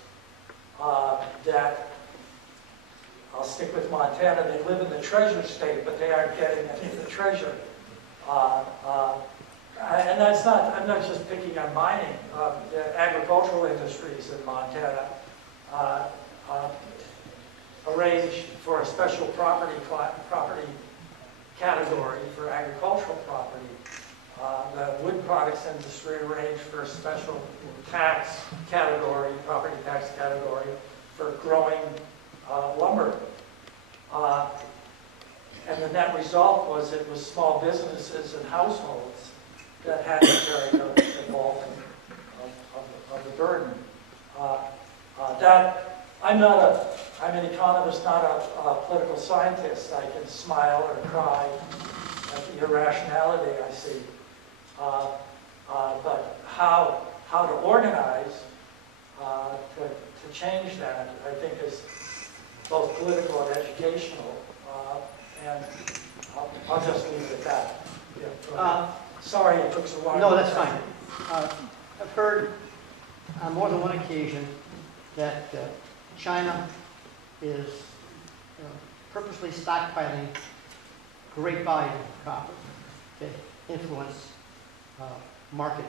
that, I'll stick with Montana, they live in the treasure state, but they aren't getting any of the treasure. And that's not, I'm not just picking on mining. The agricultural industries in Montana arrange for a special property category for agricultural property. The wood products industry arranged for a special tax category, property tax category for growing lumber. And the net result was it was small businesses and households that had to carry the bulk of the burden. I'm an economist, not a political scientist. I can smile or cry at the irrationality I see. But how to organize to change that, I think, is both political and educational. And I'll just leave it at that. Yeah, sorry it took so long. No, that's fine. I've heard on more than one occasion that China is purposely stockpiling great volume of copper to influence market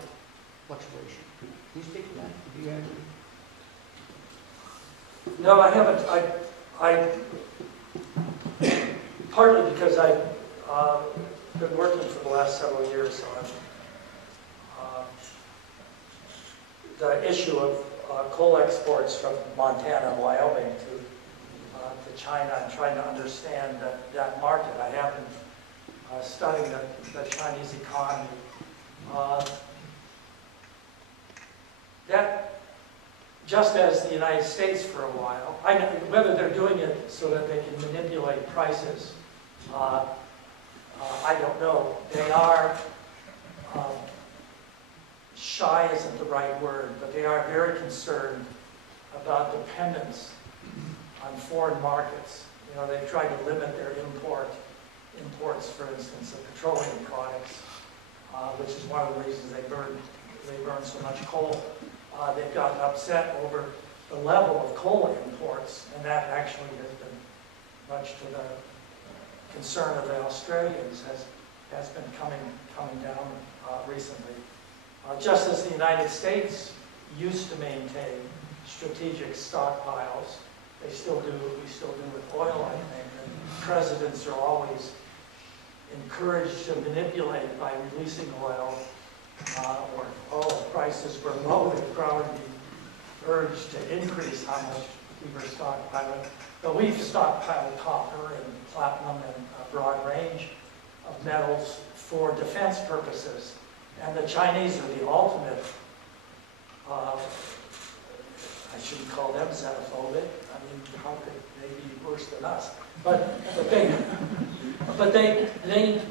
fluctuation. Can you speak to that? Do you have any? No, I haven't. I partly because I've been working for the last several years on the issue of coal exports from Montana and Wyoming to China and trying to understand that market. I have been studying the Chinese economy. That, just as the United States for a while, whether they're doing it so that they can manipulate prices, I don't know. They are, shy isn't the right word, but they are very concerned about dependence on foreign markets. You know, they've tried to limit their imports, for instance, of petroleum products, which is one of the reasons they burn so much coal. They've gotten upset over the level of coal imports, and that actually has been, much to the concern of the Australians, has been coming down recently. Just as the United States used to maintain strategic stockpiles, we still do with oil, I think. And presidents are always encouraged to manipulate by releasing oil, or oil prices were low, they'd probably be urged to increase how much we were stockpiling. But we've stockpiled copper and platinum and a broad range of metals for defense purposes. And the Chinese are the ultimate, I shouldn't call them xenophobic. I mean, how could they be worse than us? But they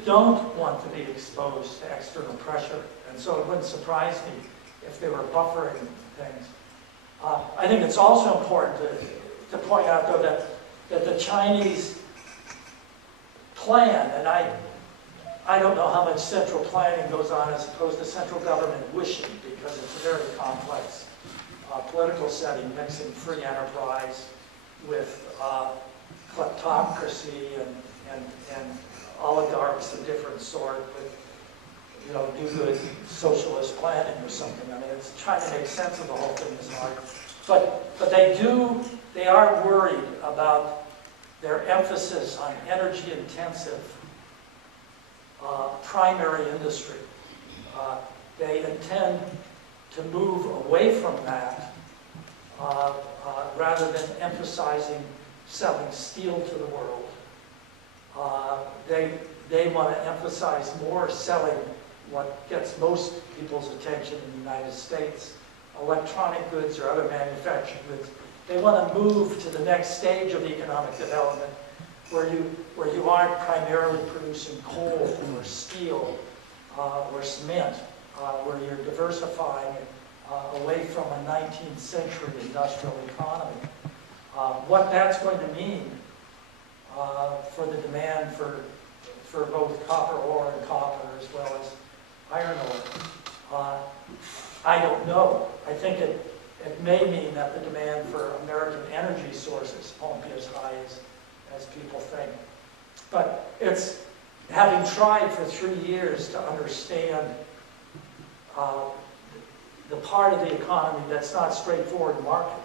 don't want to be exposed to external pressure. And so it wouldn't surprise me if they were buffering things. I think it's also important to point out, though, that the Chinese plan, and I don't know how much central planning goes on as opposed to central government wishing, because it's a very complex political setting, mixing free enterprise with kleptocracy and oligarchs of different sort with, you know, do-good socialist planning or something. I mean, it's trying to make sense of the whole thing is hard. But they are worried about their emphasis on energy-intensive primary industry. They intend to move away from that rather than emphasizing selling steel to the world. They want to emphasize more selling what gets most people's attention in the United States, electronic goods or other manufactured goods. They want to move to the next stage of economic development where you aren't primarily producing coal or steel or cement, where you're diversifying away from a 19th century industrial economy. What that's going to mean for the demand for for both copper ore and copper as well as iron ore. I don't know. I think it may mean that the demand for American energy sources won't be as high as people think. But it's, having tried for 3 years to understand the part of the economy that's not straightforward market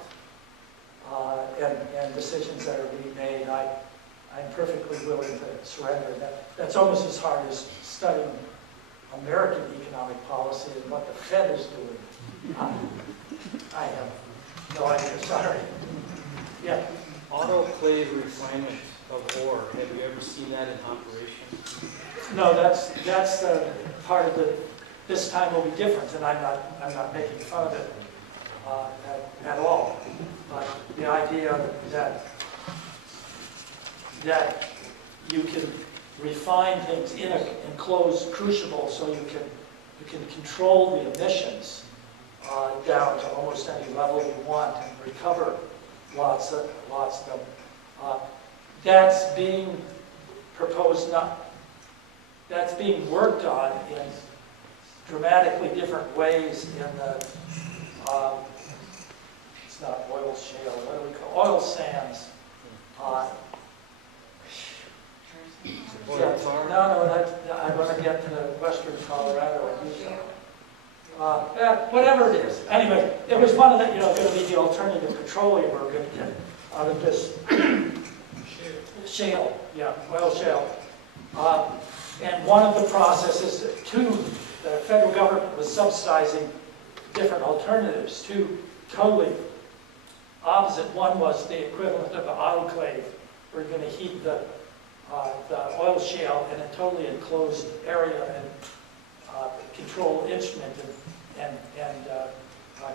and decisions that are being made, I'm perfectly willing to surrender. That's almost as hard as studying American economic policy and what the Fed is doing. I have no idea, sorry. Yeah. Autoclave refinement of ore, have you ever seen that in operation? No, that's part of this time will be different, and I'm not making fun of it at all. But the idea that you can refine things in an enclosed crucible so you can control the emissions down to almost any level you want and recover lots of them. That's being proposed, that's being worked on in dramatically different ways in the, it's not oil shale, what do we call, oil sands. I want to get to western Colorado and Utah. Whatever it is. Anyway, it was one of the, going to be the alternative petroleum we're going to get out of this shale, oil shale. And one of the processes, the federal government was subsidizing different alternatives, two totally opposite. One was the equivalent of an autoclave. We're going to heat the oil shale in a totally enclosed area and control instrument and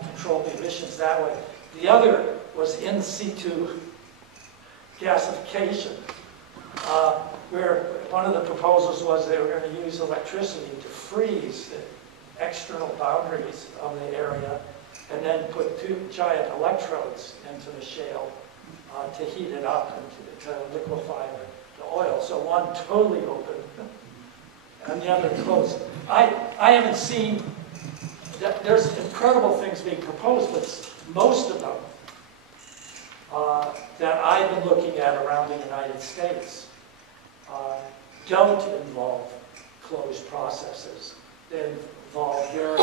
control the emissions that way. The other was in situ gasification, where one of the proposals was they were going to use electricity to freeze the external boundaries of the area and then put two giant electrodes into the shale to heat it up and to liquefy the oil. So one totally open and the other closed. I haven't seen, there's incredible things being proposed, but most of them that I've been looking at around the United States don't involve closed processes. They involve very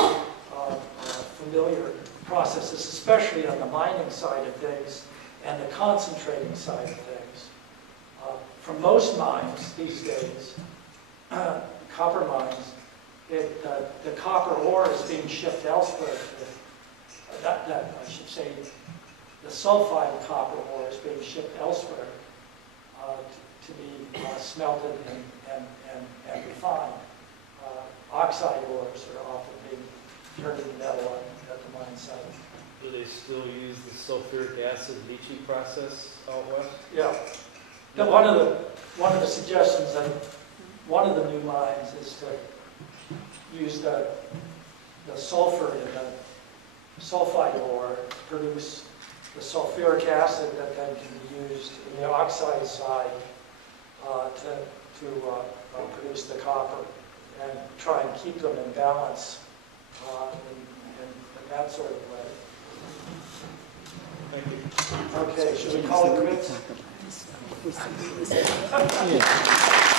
familiar processes, especially on the mining side of things and the concentrating side of things. For most mines these days, copper mines, the copper ore is being shipped elsewhere. I should say, the sulfide copper ore is being shipped elsewhere to be smelted and refined. Oxide ores are often being turned into metal at the mine site. Do they still use the sulfuric acid leaching process out west? Yeah. Now, one of the suggestions that one of the new mines is to use the sulfur in the sulfide ore to produce the sulfuric acid that then can be used in the oxide side to produce the copper and try and keep them in balance in that sort of way. Thank you. Okay, should we call it quits? Yeah.